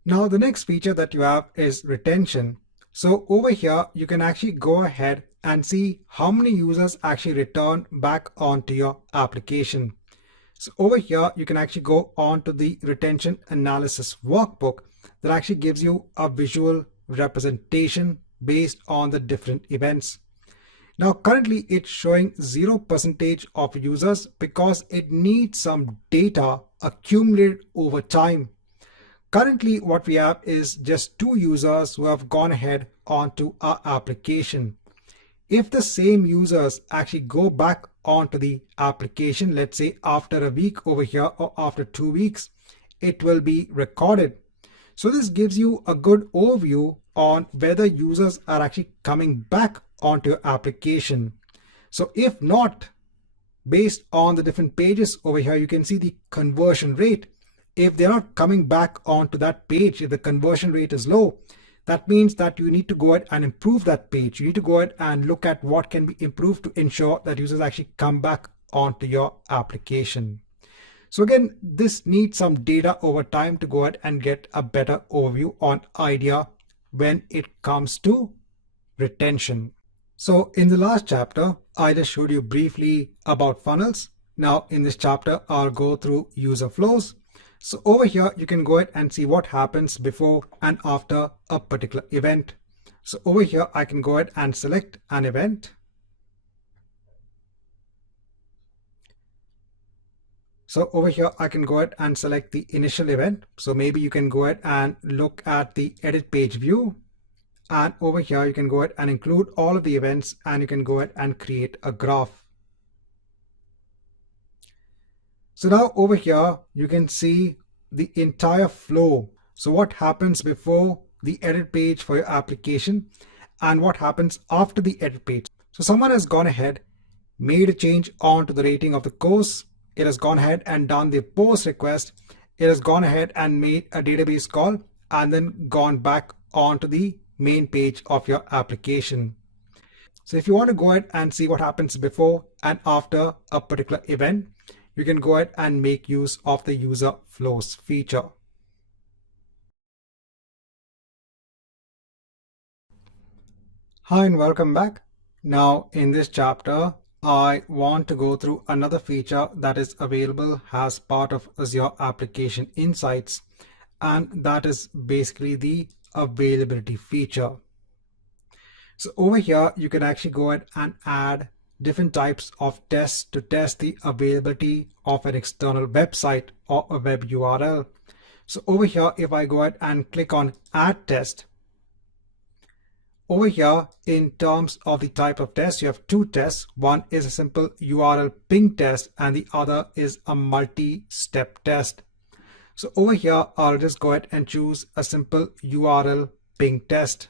Now the next feature that you have is retention. So over here, you can actually go ahead and see how many users actually return back onto your application. So over here, you can actually go on to the retention analysis workbook that actually gives you a visual representation based on the different events. Now currently it's showing 0% of users because it needs some data accumulated over time. Currently what we have is just 2 users who have gone ahead onto our application. If the same users actually go back onto the application, let's say after a week over here or after 2 weeks, it will be recorded. So this gives you a good overview on whether users are actually coming back onto your application. So if not, based on the different pages over here, you can see the conversion rate. If they're not coming back onto that page, if the conversion rate is low, that means that you need to go ahead and improve that page. You need to go ahead and look at what can be improved to ensure that users actually come back onto your application. So again, this needs some data over time to go ahead and get a better overview on idea when it comes to retention. So in the last chapter, I just showed you briefly about funnels. Now in this chapter, I'll go through user flows. So over here, you can go ahead and see what happens before and after a particular event. So over here, I can go ahead and select an event. So over here, I can go ahead and select the initial event. So maybe you can go ahead and look at the edit page view And over here, you can go ahead and include all of the events, and you can go ahead and create a graph. So now over here, you can see the entire flow. So what happens before the edit page for your application and what happens after the edit page. So someone has gone ahead, made a change onto the rating of the course. It has gone ahead and done the post request. It has gone ahead and made a database call and then gone back onto the main page of your application. So if you want to go ahead and see what happens before and after a particular event, you can go ahead and make use of the user flows feature. Hi and welcome back. Now in this chapter, I want to go through another feature that is available as part of Azure Application Insights, and that is basically the availability feature. So over here, you can actually go ahead and add different types of tests to test the availability of an external website or a web URL. So over here, if I go ahead and click on Add Test, over here, in terms of the type of test, you have two tests. One is a simple URL ping test, and the other is a multi-step test. So over here, I'll just go ahead and choose a simple URL ping test.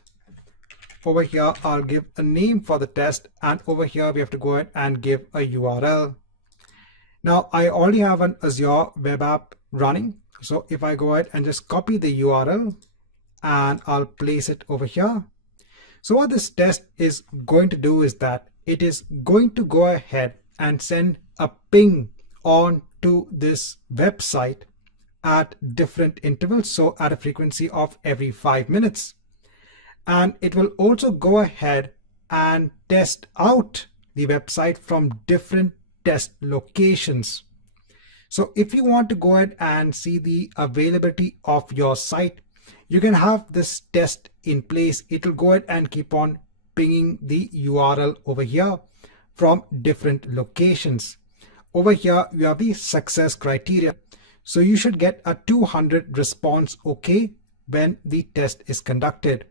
Over here, I'll give a name for the test, and over here, we have to go ahead and give a URL. Now, I already have an Azure web app running. So if I go ahead and just copy the URL, and I'll place it over here. So what this test is going to do is that it is going to go ahead and send a ping on to this website at different intervals, so at a frequency of every 5 minutes. And it will also go ahead and test out the website from different test locations. So if you want to go ahead and see the availability of your site, you can have this test in place. It will go ahead and keep on pinging the URL over here from different locations. Over here, you have the success criteria. So you should get a 200 response OK when the test is conducted.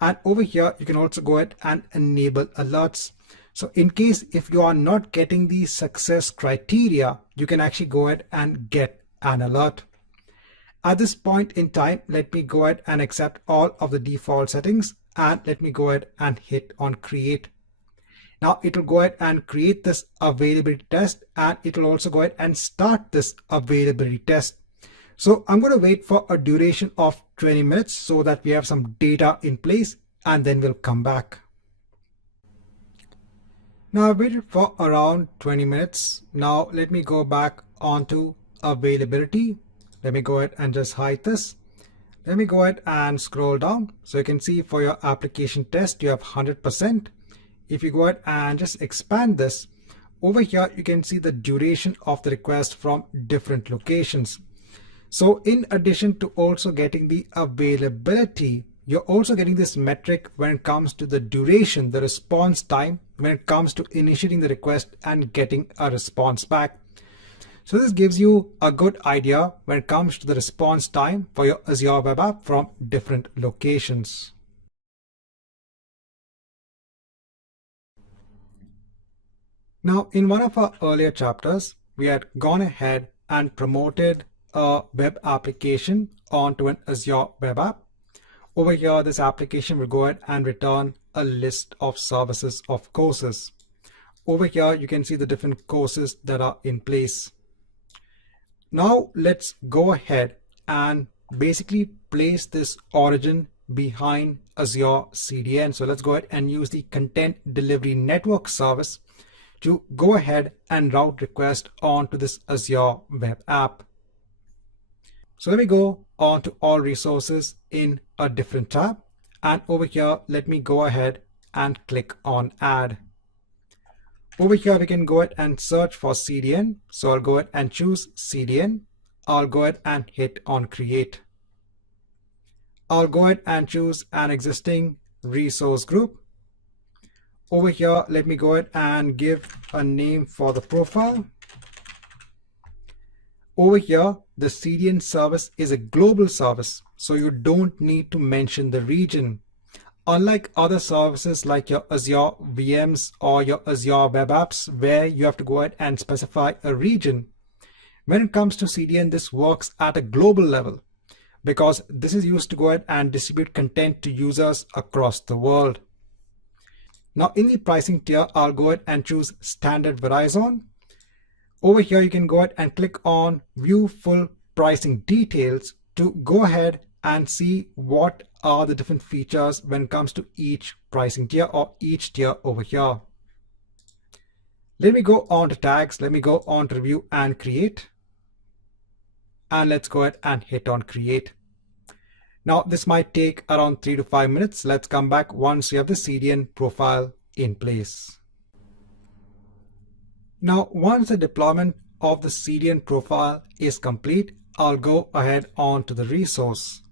And over here, you can also go ahead and enable alerts. So in case if you are not getting the success criteria, you can actually go ahead and get an alert. At this point in time, let me go ahead and accept all of the default settings, and let me go ahead and hit on create. Now it will go ahead and create this availability test, and it will also go ahead and start this availability test. So I'm going to wait for a duration of 20 minutes so that we have some data in place, and then we'll come back. Now I've waited for around 20 minutes. Now let me go back onto availability. Let me go ahead and just hide this. Let me go ahead and scroll down. So you can see for your application test, you have 100%. If you go ahead and just expand this, over here, you can see the duration of the request from different locations. So in addition to also getting the availability, you're also getting this metric when it comes to the duration, the response time, when it comes to initiating the request and getting a response back. So this gives you a good idea when it comes to the response time for your Azure web app from different locations. Now, in one of our earlier chapters, we had gone ahead and promoted a web application onto an Azure web app. Over here, this application will go ahead and return a list of services of courses. Over here, you can see the different courses that are in place. Now let's go ahead and basically place this origin behind Azure CDN. So let's go ahead and use the Content Delivery Network service to go ahead and route request onto this Azure web app. So let me go on to all resources in a different tab. And over here, let me go ahead and click on add. Over here, we can go ahead and search for CDN. So I'll go ahead and choose CDN. I'll go ahead and hit on create. I'll go ahead and choose an existing resource group. Over here, let me go ahead and give a name for the profile. Over here, the CDN service is a global service, so you don't need to mention the region. Unlike other services like your Azure VMs or your Azure web apps, where you have to go ahead and specify a region, when it comes to CDN, this works at a global level because this is used to go ahead and distribute content to users across the world. Now in the pricing tier, I'll go ahead and choose Standard Verizon. Over here, you can go ahead and click on View Full Pricing Details to go ahead and see what are the different features when it comes to each pricing tier or each tier over here. Let me go on to tags. Let me go on to review and create. And let's go ahead and hit on create. Now this might take around 3 to 5 minutes. Let's come back once we have the CDN profile in place. Now once the deployment of the CDN profile is complete, I'll go ahead on to the resource.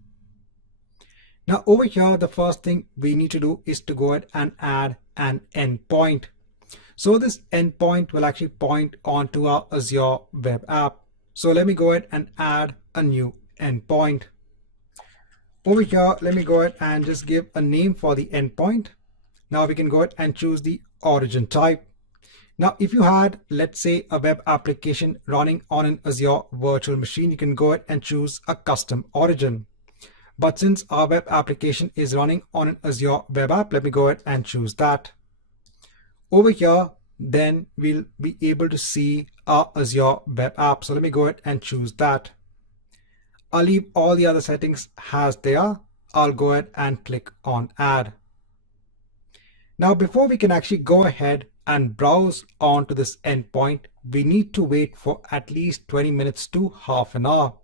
Now over here, the first thing we need to do is to go ahead and add an endpoint. So this endpoint will actually point onto our Azure web app. So let me go ahead and add a new endpoint. Over here, let me go ahead and just give a name for the endpoint. Now we can go ahead and choose the origin type. Now, if you had, let's say, a web application running on an Azure virtual machine, you can go ahead and choose a custom origin. But since our web application is running on an Azure web app, let me go ahead and choose that. Over here, then we'll be able to see our Azure web app. So let me go ahead and choose that. I'll leave all the other settings as they are. I'll go ahead and click on add. Now, before we can actually go ahead and browse onto this endpoint, we need to wait for at least 20 minutes to half an hour.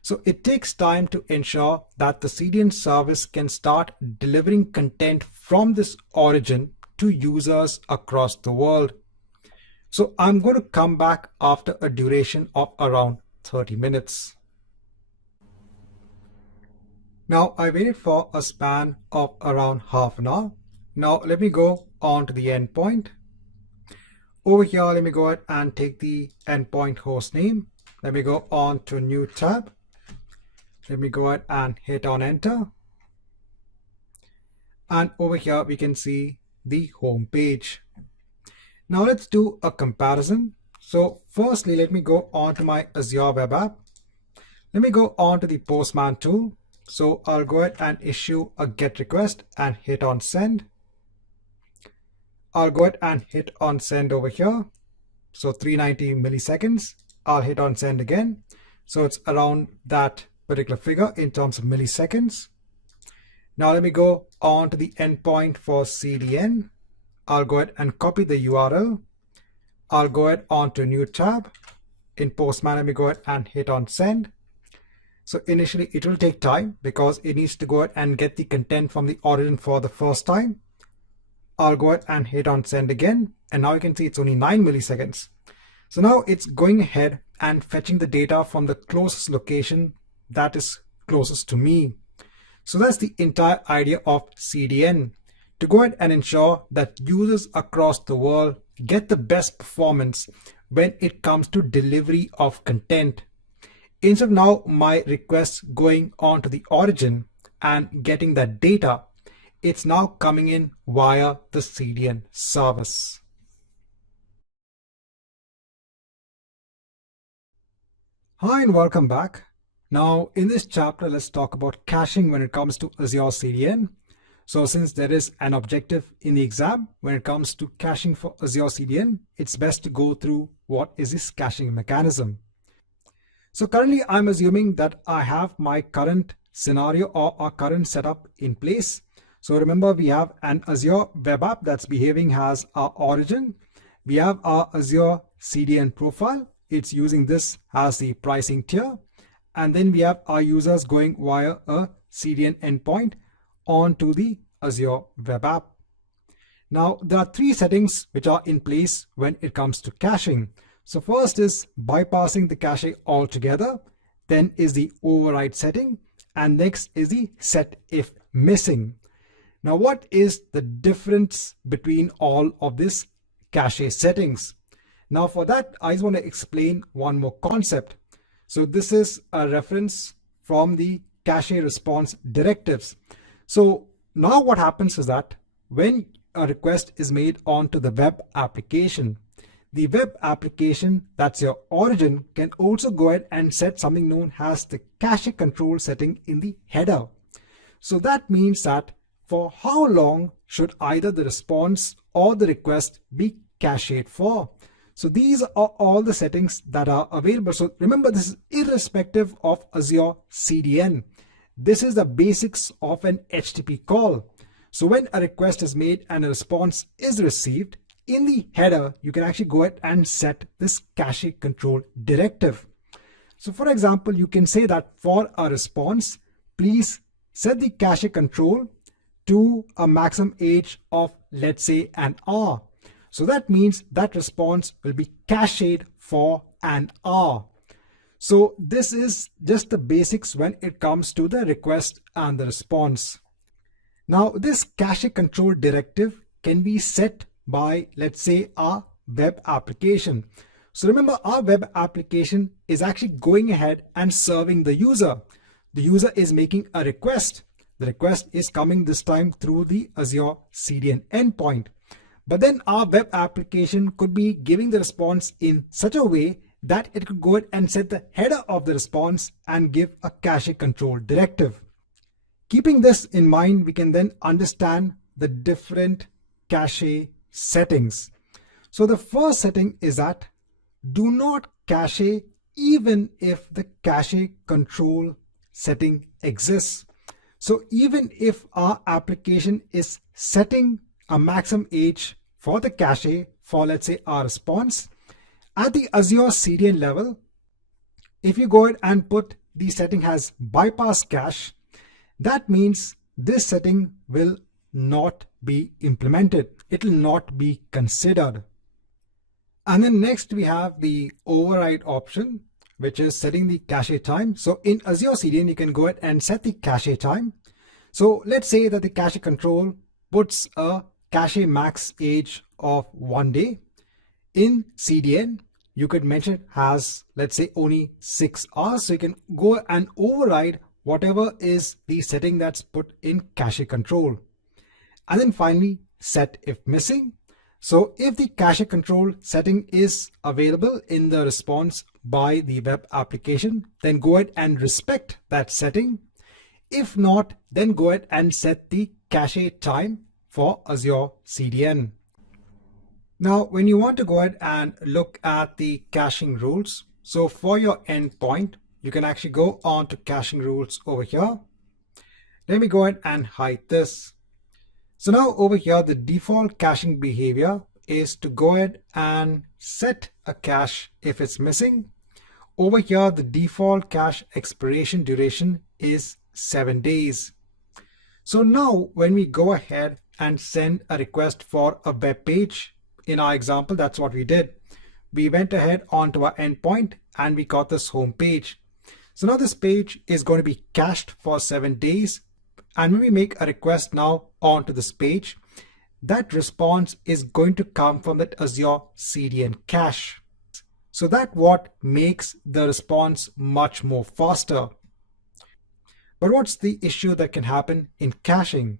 So it takes time to ensure that the CDN service can start delivering content from this origin to users across the world. So I'm going to come back after a duration of around 30 minutes. Now I waited for a span of around half an hour. Now let me go on to the endpoint. Over here, let me go ahead and take the endpoint host name. Let me go on to new tab. Let me go ahead and hit on enter. And over here, we can see the home page. Now let's do a comparison. So firstly, let me go on to my Azure web app. Let me go on to the Postman tool. So I'll go ahead and issue a GET request and hit on send. I'll go ahead and hit on send over here. So 390 milliseconds. I'll hit on send again. So it's around that particular figure in terms of milliseconds. Now let me go on to the endpoint for CDN. I'll go ahead and copy the URL. I'll go ahead on to new tab. In Postman, let me go ahead and hit on send. So initially it will take time because it needs to go ahead and get the content from the origin for the first time. I'll go ahead and hit on send again. And now you can see it's only 9 milliseconds. So now it's going ahead and fetching the data from the closest location that is closest to me. So that's the entire idea of CDN, to go ahead and ensure that users across the world get the best performance when it comes to delivery of content. Instead of now my requests going on to the origin and getting that data, it's now coming in via the CDN service. Hi and welcome back. Now in this chapter, let's talk about caching when it comes to Azure CDN. So since there is an objective in the exam when it comes to caching for Azure CDN, it's best to go through what is this caching mechanism. So currently I'm assuming that I have my current scenario or our current setup in place. So remember, we have an Azure web app that's behaving as our origin. We have our Azure CDN profile. It's using this as the pricing tier. And then we have our users going via a CDN endpoint onto the Azure web app. Now, there are 3 settings which are in place when it comes to caching. So first is bypassing the cache altogether. Then is the override setting. And next is the set if missing. Now, what is the difference between all of these cache settings? Now, for that, I just want to explain one more concept. So this is a reference from the cache response directives. So Now what happens is that when a request is made onto the web application, the web application, that's your origin, can also go ahead and set something known as the cache control setting in the header. So that means that for how long should either the response or the request be cached for. So these are all the settings that are available. So remember, this is irrespective of Azure CDN. This is the basics of an HTTP call. So when a request is made and a response is received, in the header, you can actually go ahead and set this cache control directive. So for example, you can say that for a response, please set the cache control to a maximum age of, let's say, an hour. So that means that response will be cached for an hour. So this is just the basics when it comes to the request and the response. Now this cache control directive can be set by, let's say, our web application. So remember, our web application is actually going ahead and serving the user. The user is making a request. The request is coming this time through the Azure CDN endpoint. But then our web application could be giving the response in such a way that it could go ahead and set the header of the response and give a cache control directive. Keeping this in mind, we can then understand the different cache settings. So the first setting is that do not cache even if the cache control setting exists. So even if our application is setting a maximum age for the cache for, let's say, our response, at the Azure CDN level, if you go ahead and put the setting as bypass cache, that means this setting will not be implemented. It will not be considered. And then next we have the override option, which is setting the cache time. So in Azure CDN, you can go ahead and set the cache time. So let's say that the cache control puts a cache max age of 1 day. In CDN, you could mention it has, let's say, only 6 hours. So you can go and override whatever is the setting that's put in cache control. And then finally, set if missing. So if the cache control setting is available in the response by the web application, then go ahead and respect that setting. If not, then go ahead and set the cache time for Azure CDN. Now, when you want to go ahead and look at the caching rules, so for your endpoint, you can actually go on to caching rules over here. Let me go ahead and hide this. So now over here, the default caching behavior is to go ahead and set a cache if it's missing. Over here, the default cache expiration duration is 7 days. So now when we go ahead and send a request for a web page, in our example, that's what we did. We went ahead onto our endpoint and we got this home page. So now this page is going to be cached for 7 days. And when we make a request now onto this page, that response is going to come from that Azure CDN cache. So that's what makes the response much more faster. But what's the issue that can happen in caching?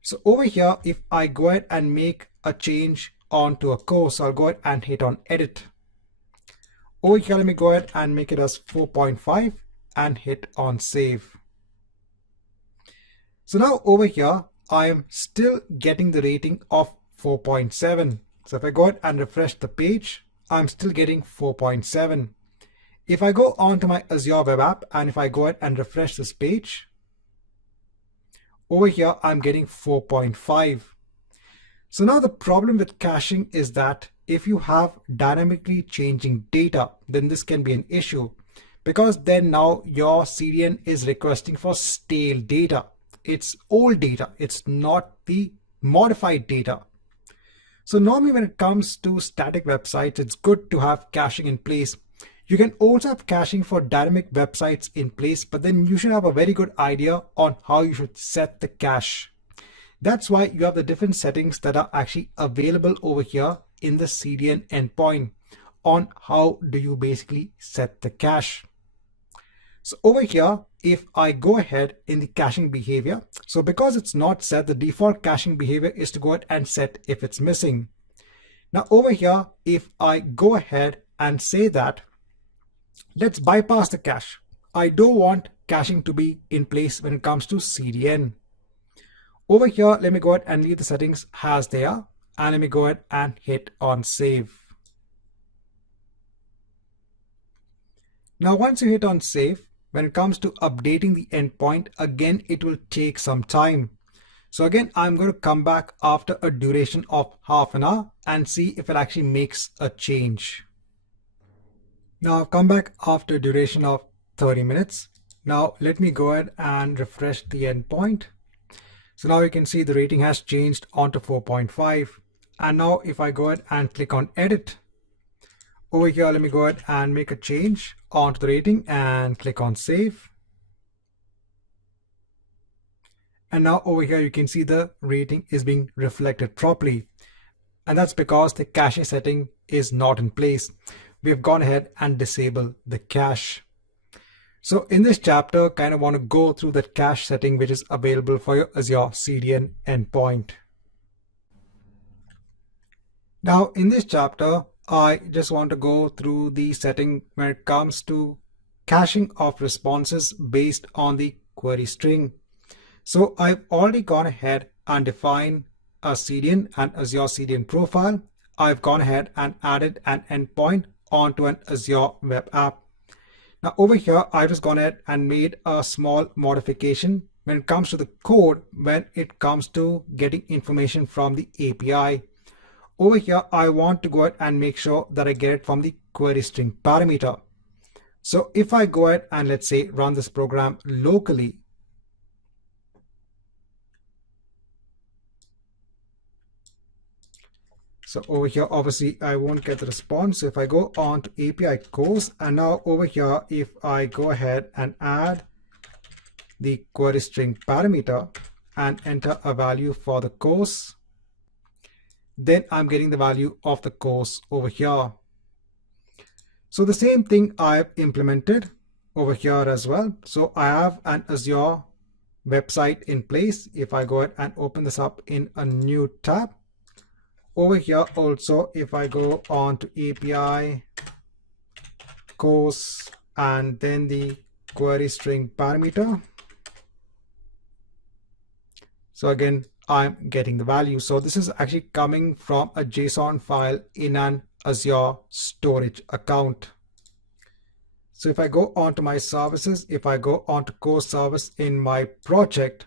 So over here, if I go ahead and make a change onto a course, I'll go ahead and hit on edit. Over here, let me go ahead and make it as 4.5 and hit on save. So now over here, I am still getting the rating of 4.7. So if I go ahead and refresh the page, I'm still getting 4.7. If I go on to my Azure web app and if I go ahead and refresh this page, over here, I'm getting 4.5. So now the problem with caching is that if you have dynamically changing data, then this can be an issue because then now your CDN is requesting for stale data. It's old data. It's not the modified data. So normally when it comes to static websites, it's good to have caching in place. You can also have caching for dynamic websites in place, but then you should have a very good idea on how you should set the cache. That's why you have the different settings that are actually available over here in the CDN endpoint on how do you basically set the cache. So over here, if I go ahead in the caching behavior, so because it's not set, the default caching behavior is to go ahead and set if it's missing. Now over here, if I go ahead and say that, let's bypass the cache. I don't want caching to be in place when it comes to CDN. Over here, let me go ahead and leave the settings as they are, and let me go ahead and hit on save. Now once you hit on save, when it comes to updating the endpoint, again it will take some time. So again, I'm going to come back after a duration of half an hour and see if it actually makes a change. Now I've come back after a duration of 30 minutes. Now let me go ahead and refresh the endpoint. So now you can see the rating has changed onto 4.5. And now if I go ahead and click on edit, over here, let me go ahead and make a change onto the rating and click on save. And now over here, you can see the rating is being reflected properly. And that's because the cache setting is not in place. We have gone ahead and disabled the cache. So in this chapter, kind of want to go through that cache setting, which is available for your Azure CDN endpoint. Now in this chapter, I just want to go through the setting when it comes to caching of responses based on the query string. So I've already gone ahead and defined a CDN and Azure CDN profile. I've gone ahead and added an endpoint onto an Azure web app. Now over here, I've just gone ahead and made a small modification when it comes to the code, when it comes to getting information from the API. Over here, I want to go ahead and make sure that I get it from the query string parameter. So if I go ahead and let's say run this program locally, so over here, obviously I won't get the response. So if I go on to API course, and now over here, if I go ahead and add the query string parameter and enter a value for the course, then I'm getting the value of the course over here. So the same thing I've implemented over here as well. So I have an Azure website in place. If I go ahead and open this up in a new tab, over here also, if I go on to API course and then the query string parameter, so again, I'm getting the value. So this is actually coming from a JSON file in an Azure storage account. So if I go on to my services, if I go on to core service in my project,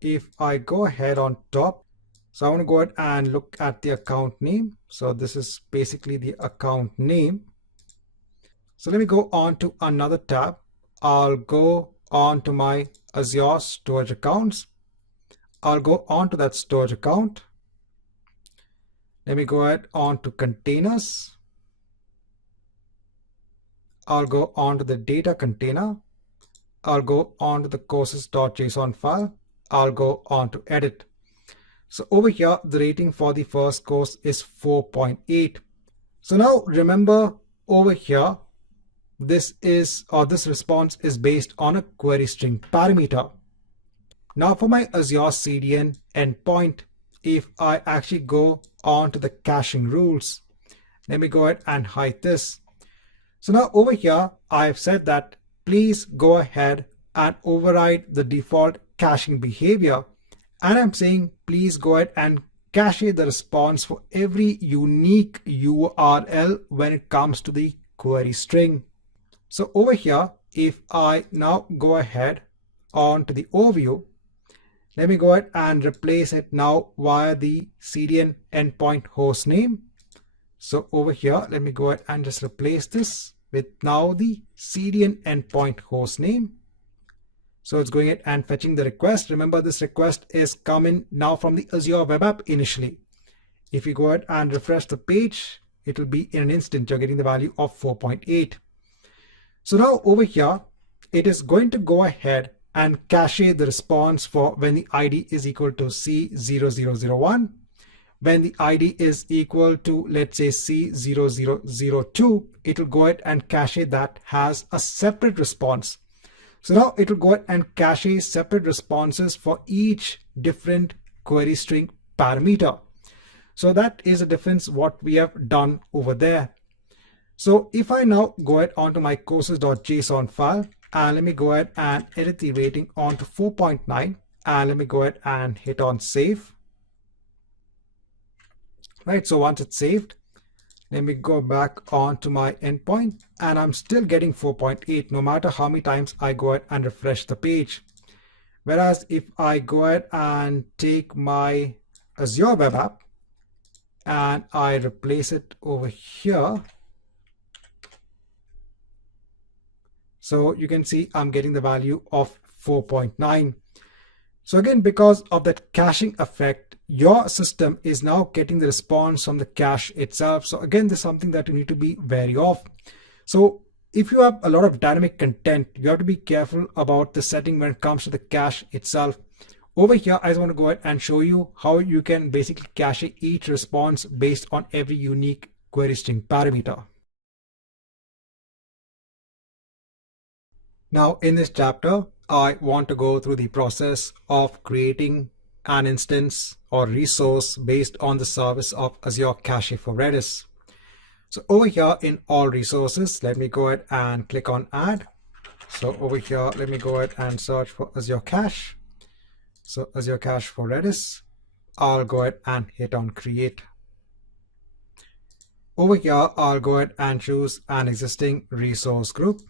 if I go ahead on top, so I want to go ahead and look at the account name. So this is basically the account name. So let me go on to another tab. I'll go on to my Azure storage accounts. I'll go on to that storage account. Let me go ahead on to containers. I'll go on to the data container. I'll go on to the courses.json file. I'll go on to edit. So over here, the rating for the first course is 4.8. So now remember over here, this response is based on a query string parameter. Now for my Azure CDN endpoint, if I actually go on to the caching rules, let me go ahead and hide this. So now over here, I've said that please go ahead and override the default caching behavior. And I'm saying, please go ahead and cache the response for every unique URL when it comes to the query string. So over here, if I now go ahead on to the overview, let me go ahead and replace it now via the CDN endpoint host name. So over here, let me go ahead and just replace this with now the CDN endpoint host name. So it's going ahead and fetching the request. Remember, this request is coming now from the Azure web app initially. If you go ahead and refresh the page, it will be in an instant. You're getting the value of 4.8. So now over here, it is going to go ahead and cache the response for when the ID is equal to C0001, when the ID is equal to, let's say, C0002, it will go ahead and cache that has a separate response. So now it will go ahead and cache separate responses for each different query string parameter. So that is the difference what we have done over there. So if I now go ahead onto my courses.json file, and let me go ahead and edit the rating onto 4.9, and let me go ahead and hit on save. Right, so once it's saved, let me go back onto my endpoint, and I'm still getting 4.8 no matter how many times I go ahead and refresh the page. Whereas if I go ahead and take my Azure web app and I replace it over here, so you can see I'm getting the value of 4.9. So again, because of that caching effect, your system is now getting the response from the cache itself. So again, this is something that you need to be wary of. So if you have a lot of dynamic content, you have to be careful about the setting when it comes to the cache itself. Over here, I just want to go ahead and show you how you can basically cache each response based on every unique query string parameter. Now in this chapter, I want to go through the process of creating an instance or resource based on the service of Azure Cache for Redis. So over here in all resources, let me go ahead and click on add. So over here, let me go ahead and search for Azure Cache. So Azure Cache for Redis, I'll go ahead and hit on create. Over here, I'll go ahead and choose an existing resource group.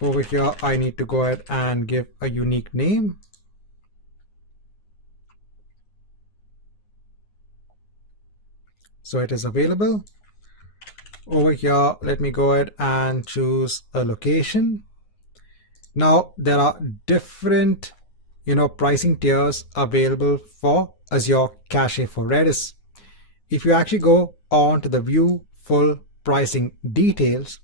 Over here, I need to go ahead and give a unique name. So it is available. Over here, let me go ahead and choose a location. Now there are different, pricing tiers available for Azure Cache for Redis. If you actually go on to the view full pricing details,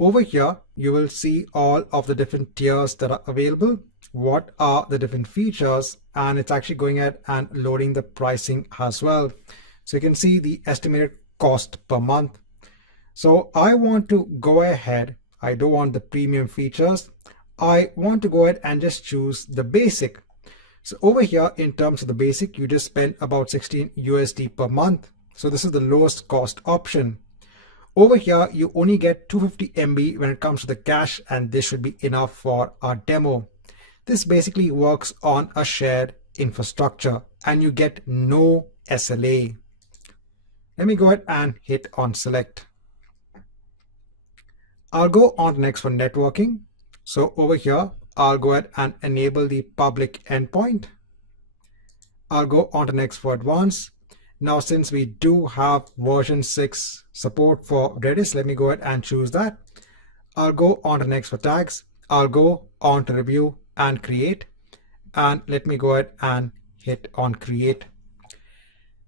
over here, you will see all of the different tiers that are available, what are the different features, and it's actually going ahead and loading the pricing as well. So you can see the estimated cost per month. So I want to go ahead, I don't want the premium features. I want to go ahead and just choose the basic. So over here, in terms of the basic, you just spend about 16 USD per month. So this is the lowest cost option. Over here, you only get 250 MB when it comes to the cache, and this should be enough for our demo. This basically works on a shared infrastructure and you get no SLA. Let me go ahead and hit on select. I'll go on to next for networking. So over here, I'll go ahead and enable the public endpoint. I'll go on to next for advanced. Now, since we do have version 6 support for Redis, let me go ahead and choose that. I'll go on to next for tags. I'll go on to review and create. And let me go ahead and hit on create.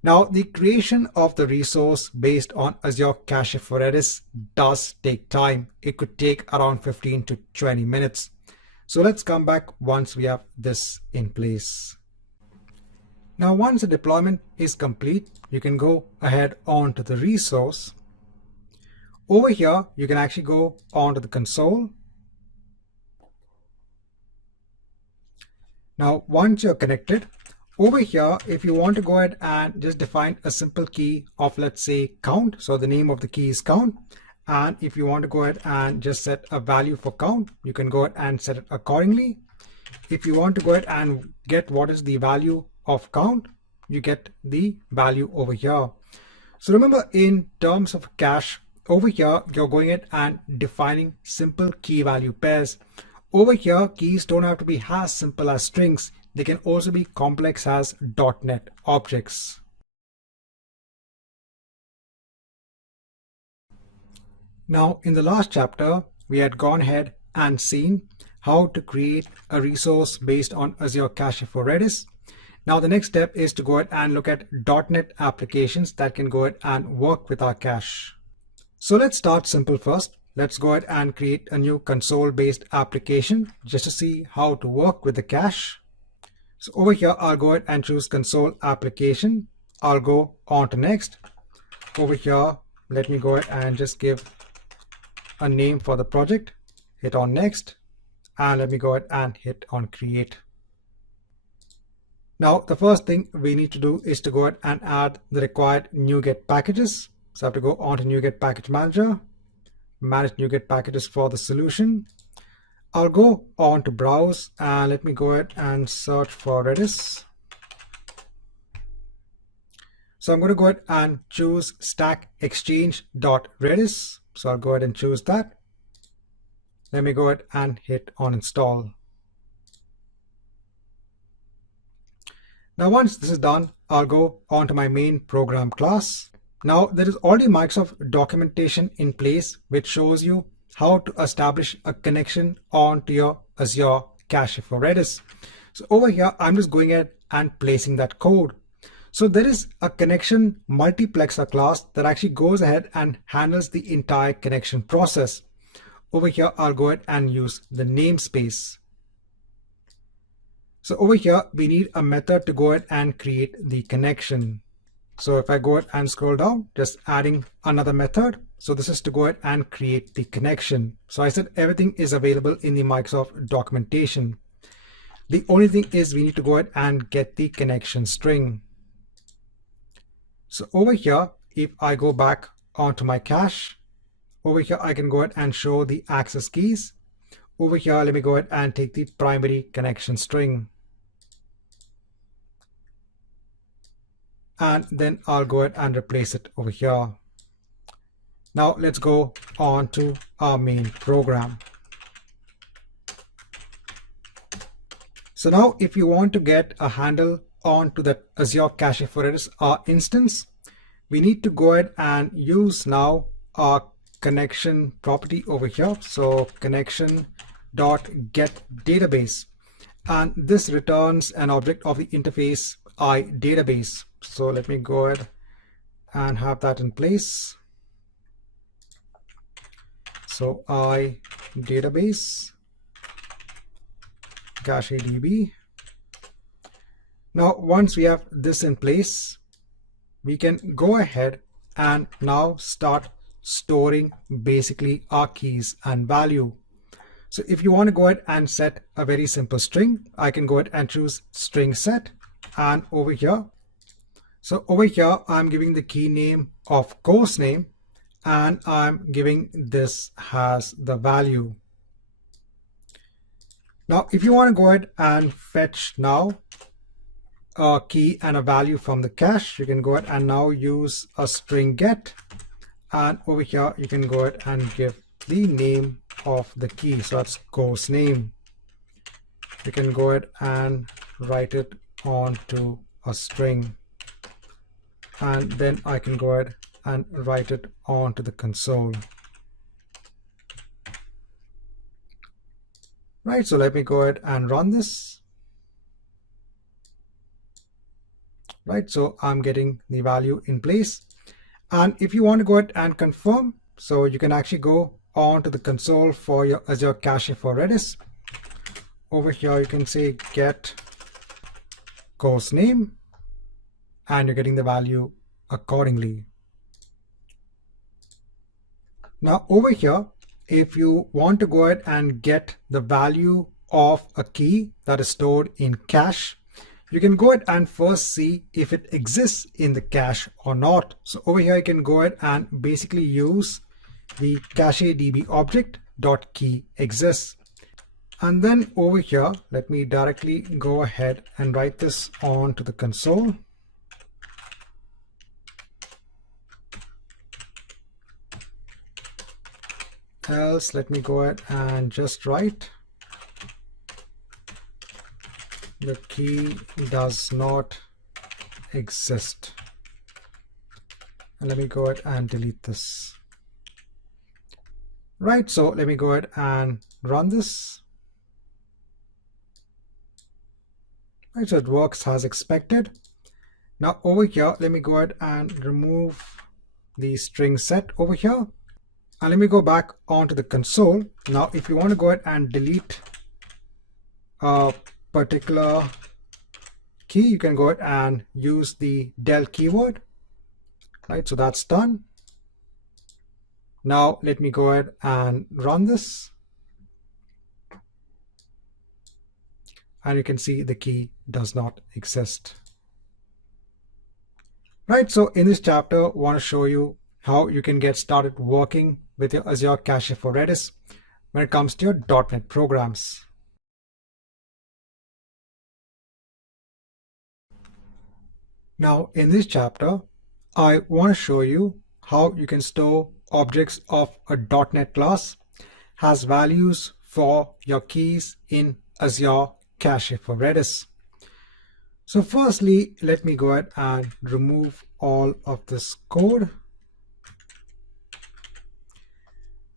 Now, the creation of the resource based on Azure Cache for Redis does take time. It could take around 15 to 20 minutes. So let's come back once we have this in place. Now, once the deployment is complete, you can go ahead onto the resource. Over here, you can actually go onto the console. Now, once you're connected, over here, if you want to go ahead and just define a simple key of, let's say, count. So the name of the key is count. And if you want to go ahead and just set a value for count, you can go ahead and set it accordingly. If you want to go ahead and get what is the value of count, you get the value over here. So remember, in terms of cache, over here, you're going ahead and defining simple key value pairs. Over here, keys don't have to be as simple as strings. They can also be complex as .NET objects. Now, in the last chapter, we had gone ahead and seen how to create a resource based on Azure Cache for Redis. Now, the next step is to go ahead and look at .NET applications that can go ahead and work with our cache. So let's start simple first. Let's go ahead and create a new console-based application just to see how to work with the cache. So over here, I'll go ahead and choose console application. I'll go on to next. Over here, let me go ahead and just give a name for the project. Hit on next, and let me go ahead and hit on create. Now, the first thing we need to do is to go ahead and add the required NuGet packages. So I have to go on to NuGet Package Manager, manage NuGet packages for the solution. I'll go on to browse and let me go ahead and search for Redis. So I'm going to go ahead and choose stack exchange.redis. So I'll go ahead and choose that. Let me go ahead and hit on install. Now, once this is done, I'll go on to my main program class. Now, there is already Microsoft documentation in place, which shows you how to establish a connection onto your Azure cache for Redis. So over here, I'm just going ahead and placing that code. So there is a connection multiplexer class that actually goes ahead and handles the entire connection process. Over here, I'll go ahead and use the namespace. So over here, we need a method to go ahead and create the connection. So if I go ahead and scroll down, just adding another method. So this is to go ahead and create the connection. So I said everything is available in the Microsoft documentation. The only thing is we need to go ahead and get the connection string. So over here, if I go back onto my cache, over here, I can go ahead and show the access keys. Over here, let me go ahead and take the primary connection string. And then I'll go ahead and replace it over here. Now let's go on to our main program. So now if you want to get a handle onto the Azure Cache for Redis instance, we need to go ahead and use now our connection property over here. So connection.getDatabase, and this returns an object of the interface iDatabase. So let me go ahead and have that in place. So iDatabase CacheDB. Now once we have this in place, we can go ahead and now start storing basically our keys and value. So if you want to go ahead and set a very simple string, I can go ahead and choose string set, and over here. So over here, I'm giving the key name of course name, and I'm giving this as the value. Now, if you want to go ahead and fetch now a key and a value from the cache, you can go ahead and now use a string get. And over here, you can go ahead and give the name of the key. So that's course name. You can go ahead and write it onto a string. And then I can go ahead and write it onto the console. Right, so let me go ahead and run this. Right, so I'm getting the value in place. And if you want to go ahead and confirm, so you can actually go on to the console for your Azure Cache for Redis. Over here, you can say get course name, and you're getting the value accordingly. Now over here, if you want to go ahead and get the value of a key that is stored in cache, you can go ahead and first see if it exists in the cache or not. So over here, you can go ahead and basically use the CacheDB object .key exists. And then over here, let me directly go ahead and write this onto the console. Else, let me go ahead and just write the key does not exist. And let me go ahead and delete this. Right, so let me go ahead and run this. Right, so it works as expected. Now over here, let me go ahead and remove the string set over here. And let me go back onto the console. Now, if you want to go ahead and delete a particular key, you can go ahead and use the del keyword, right? So that's done. Now let me go ahead and run this. And you can see the key does not exist. Right, so in this chapter, I want to show you how you can get started working with your Azure Cache for Redis when it comes to your .NET programs. Now, in this chapter, I want to show you how you can store objects of a .NET class has values for your keys in Azure Cache for Redis. So firstly, let me go ahead and remove all of this code.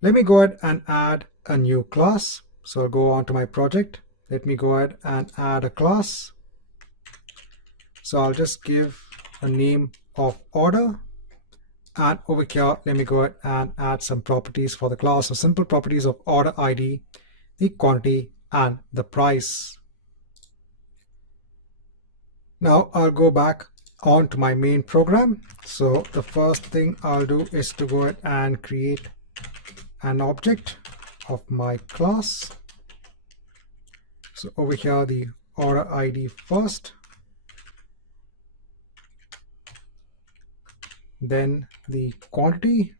Let me go ahead and add a new class. So I'll go on to my project. Let me go ahead and add a class. So I'll just give a name of order. And over here, let me go ahead and add some properties for the class. So simple properties of order ID, the quantity, and the price. Now I'll go back on to my main program. So the first thing I'll do is to go ahead and create an object of my class. So over here, the order ID first, then the quantity,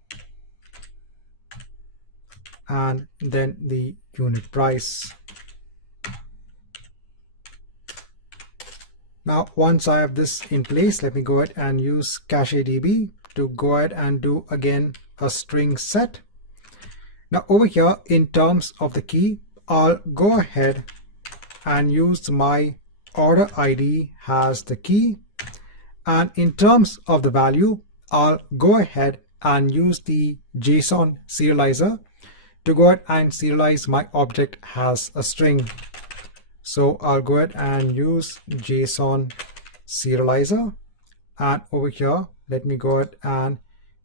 and then the unit price. Now, once I have this in place, let me go ahead and use CacheDB to go ahead and do again a string set. Now over here, in terms of the key, I'll go ahead and use my order ID as the key. And in terms of the value, I'll go ahead and use the JSON serializer to go ahead and serialize my object as a string. So I'll go ahead and use JSON serializer, and over here, let me go ahead and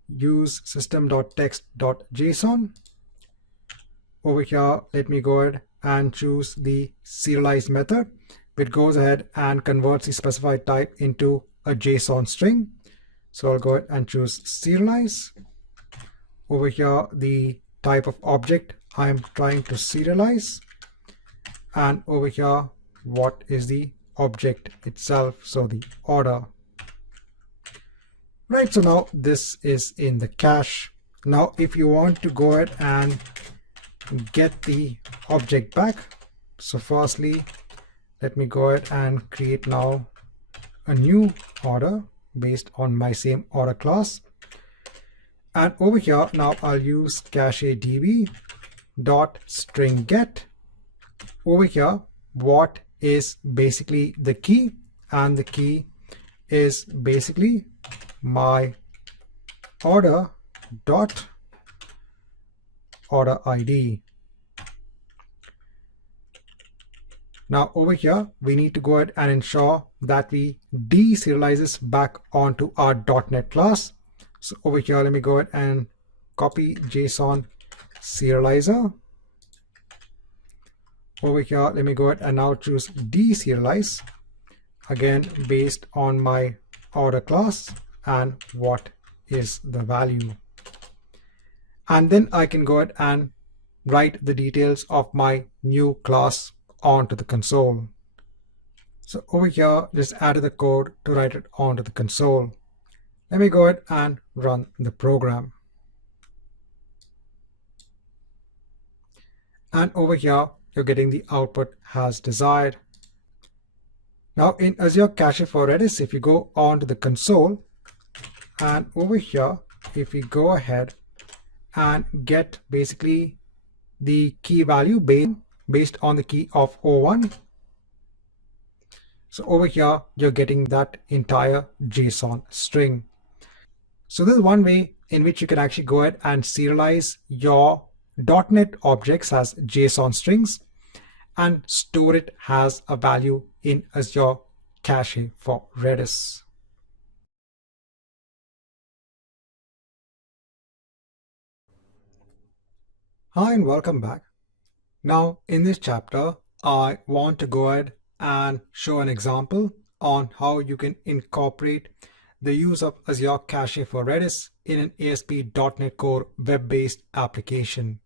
use system.text.json. Over here, let me go ahead and choose the serialize method, which goes ahead and converts the specified type into a JSON string. So I'll go ahead and choose serialize. Over here, the type of object I'm trying to serialize. And over here, what is the object itself? So the order. Right, so now this is in the cache. Now, if you want to go ahead and get the object back, so firstly, let me go ahead and create now a new order based on my same order class. And over here, now I'll use CacheDB.stringGet. Over here, what is basically the key, and the key is basically my order ID. Now over here, we need to go ahead and ensure that we deserialize this back onto our .NET class. So over here, let me go ahead and copy JSON serializer. Over here, let me go ahead and now choose deserialize, again based on my order class and what is the value. And then I can go ahead and write the details of my new class onto the console. So over here, just added the code to write it onto the console. Let me go ahead and run the program. And over here, you're getting the output as desired. Now in Azure Cache for Redis, if you go on to the console, and over here, if we go ahead and get basically the key value based on the key of O1. So over here, you're getting that entire JSON string. So this is one way in which you can actually go ahead and serialize your .NET objects as JSON strings and store it as a value in Azure Cache for Redis. Hi and welcome back. Now in this chapter, I want to go ahead and show an example on how you can incorporate the use of Azure Cache for Redis in an ASP.NET Core web-based application.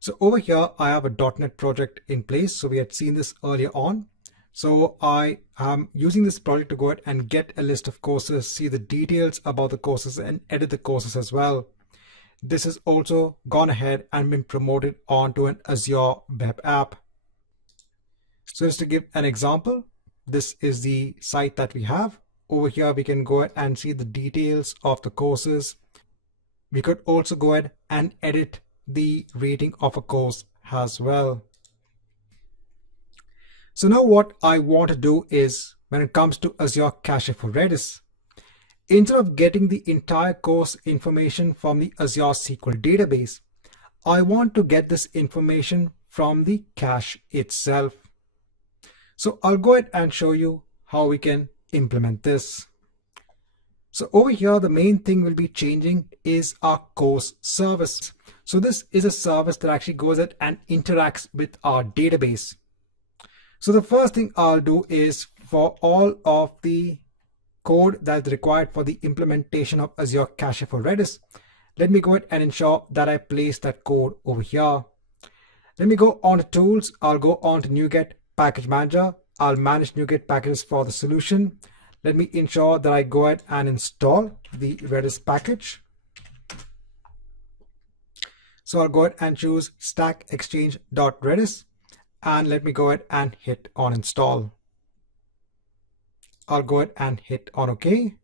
So over here, I have a .NET project in place. So we had seen this earlier on. So I am using this project to go ahead and get a list of courses, see the details about the courses, and edit the courses as well. This has also gone ahead and been promoted onto an Azure web app. So just to give an example, this is the site that we have. Over here, we can go ahead and see the details of the courses. We could also go ahead and edit the rating of a course as well. So now what I want to do is, when it comes to Azure Cache for Redis, instead of getting the entire course information from the Azure SQL database, I want to get this information from the cache itself. So I'll go ahead and show you how we can implement this. So over here, the main thing we'll be changing is our course service. So this is a service that actually goes ahead and interacts with our database. So the first thing I'll do is, for all of the code that's required for the implementation of Azure Cache for Redis, let me go ahead and ensure that I place that code over here. Let me go on to tools. I'll go on to NuGet Package Manager. I'll manage NuGet packages for the solution. Let me ensure that I go ahead and install the Redis package. So I'll go ahead and choose stack exchange.redis, and let me go ahead and hit on install. I'll go ahead and hit on OK.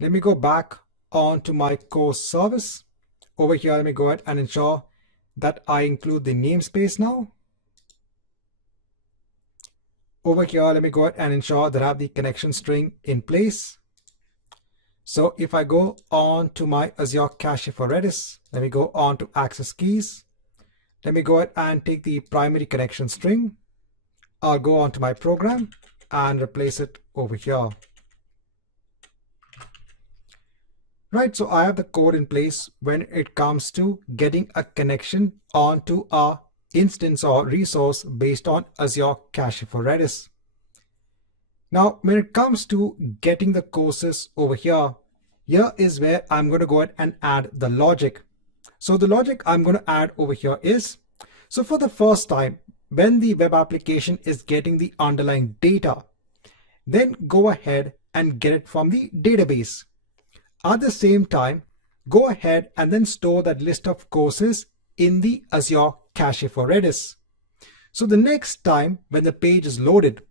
Let me go back onto my course service. Over here, let me go ahead and ensure that I include the namespace now. Over here, let me go ahead and ensure that I have the connection string in place. So if I go on to my Azure Cache for Redis, let me go on to access keys. Let me go ahead and take the primary connection string. I'll go on to my program and replace it over here. Right, so I have the code in place when it comes to getting a connection onto our instance or resource based on Azure Cache for Redis. Now, when it comes to getting the courses over here, here is where I'm going to go ahead and add the logic. So the logic I'm going to add over here is, so for the first time, when the web application is getting the underlying data, then go ahead and get it from the database. At the same time, go ahead and then store that list of courses in the Azure Cache for Redis. So the next time when the page is loaded,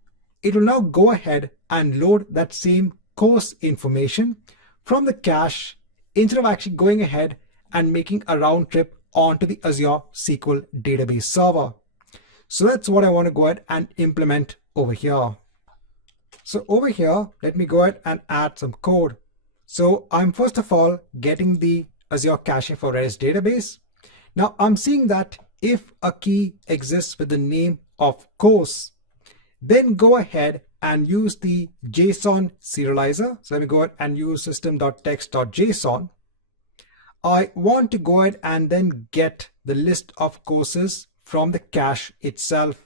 it will now go ahead and load that same course information from the cache instead of actually going ahead and making a round trip onto the Azure SQL database server. So that's what I want to go ahead and implement over here. So over here, let me go ahead and add some code. So I'm first of all getting the Azure Cache for Redis database. Now I'm seeing that if a key exists with the name of course, then go ahead and use the JSON serializer. So let me go ahead and use system.text.json. I want to go ahead and then get the list of courses from the cache itself.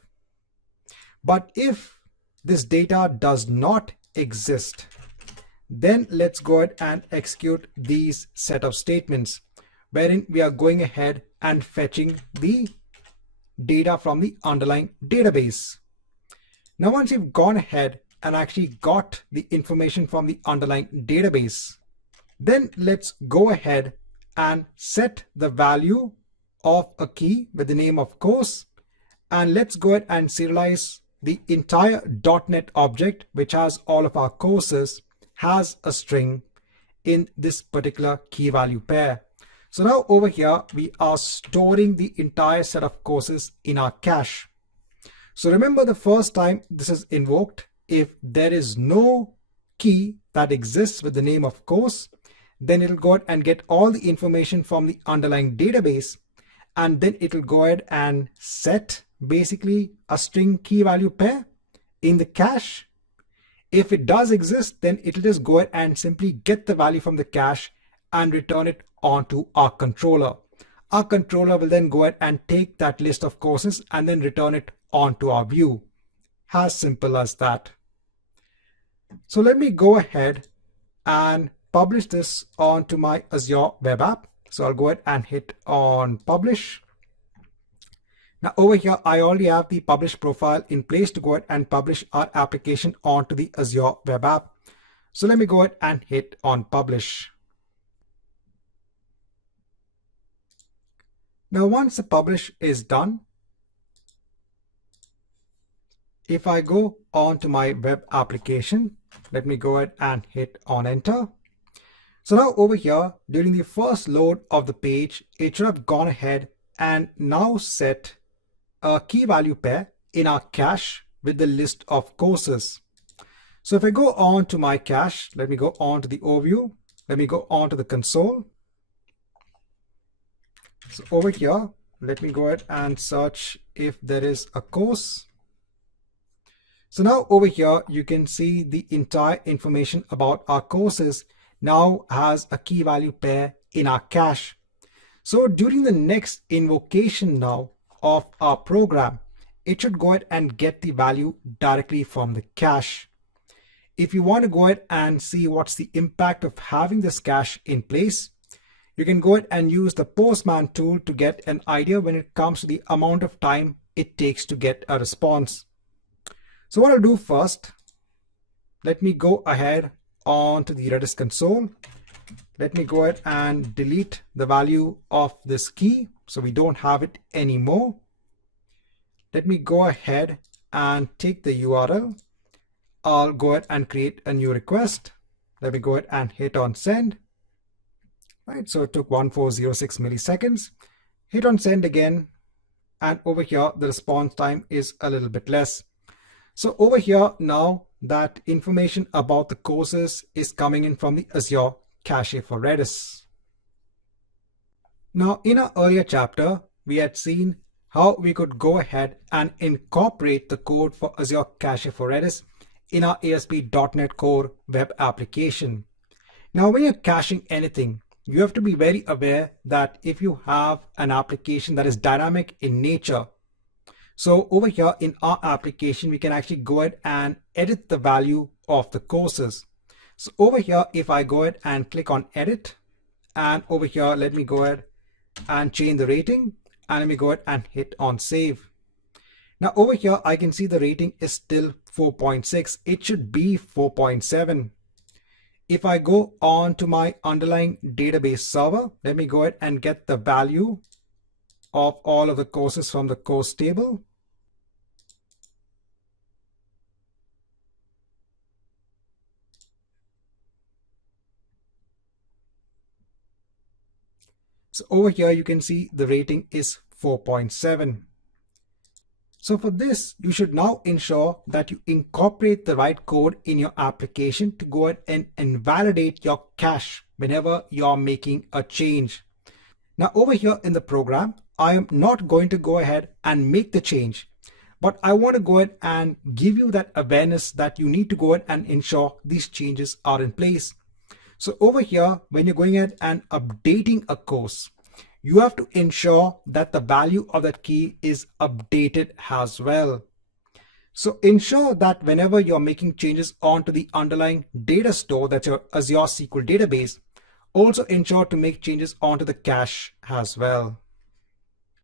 But if this data does not exist, then let's go ahead and execute these set of statements wherein we are going ahead and fetching the data from the underlying database. Now, once you've gone ahead and actually got the information from the underlying database, then let's go ahead and set the value of a key with the name of course, and let's go ahead and serialize the entire .NET object, which has all of our courses, has a string in this particular key value pair. So now over here, we are storing the entire set of courses in our cache. So remember, the first time this is invoked, if there is no key that exists with the name of course, then it'll go ahead and get all the information from the underlying database, and then it'll go ahead and set basically a string key value pair in the cache. If it does exist, then it'll just go ahead and simply get the value from the cache and return it onto our controller. Our controller will then go ahead and take that list of courses and then return it onto our view. As simple as that. So let me go ahead and publish this onto my Azure web app. So I'll go ahead and hit on publish. Now over here, I already have the publish profile in place to go ahead and publish our application onto the Azure web app. So let me go ahead and hit on publish. Now once the publish is done, if I go on to my web application, let me go ahead and hit on enter. So now over here, during the first load of the page, it should have gone ahead and now set a key value pair in our cache with the list of courses. So if I go on to my cache, let me go on to the overview. Let me go on to the console. So over here, let me go ahead and search if there is a course. So now over here, you can see the entire information about our courses now has a key value pair in our cache. So during the next invocation now of our program, it should go ahead and get the value directly from the cache. If you want to go ahead and see what's the impact of having this cache in place, you can go ahead and use the Postman tool to get an idea when it comes to the amount of time it takes to get a response. So what I'll do first, let me go ahead onto the Redis console. Let me go ahead and delete the value of this key so we don't have it anymore. Let me go ahead and take the URL. I'll go ahead and create a new request. Let me go ahead and hit on send. Right, so it took 1406 milliseconds. Hit on send again. And over here, the response time is a little bit less. So over here now, that information about the courses is coming in from the Azure cache for Redis. Now, in our earlier chapter, we had seen how we could go ahead and incorporate the code for Azure cache for Redis in our ASP.NET Core web application. Now, when you're caching anything, you have to be very aware that if you have an application that is dynamic in nature, so over here in our application, we can actually go ahead and edit the value of the courses. So over here, if I go ahead and click on edit, and over here, let me go ahead and change the rating, and let me go ahead and hit on save. Now over here, I can see the rating is still 4.6. It should be 4.7. If I go on to my underlying database server, let me go ahead and get the value of all of the courses from the course table. So over here, you can see the rating is 4.7. So for this, you should now ensure that you incorporate the right code in your application to go ahead and invalidate your cache whenever you're making a change. Now over here in the program, I am not going to go ahead and make the change, but I want to go ahead and give you that awareness that you need to go ahead and ensure these changes are in place. So over here, when you're going ahead and updating a course, you have to ensure that the value of that key is updated as well. So ensure that whenever you're making changes onto the underlying data store, that's your Azure SQL database, also ensure to make changes onto the cache as well.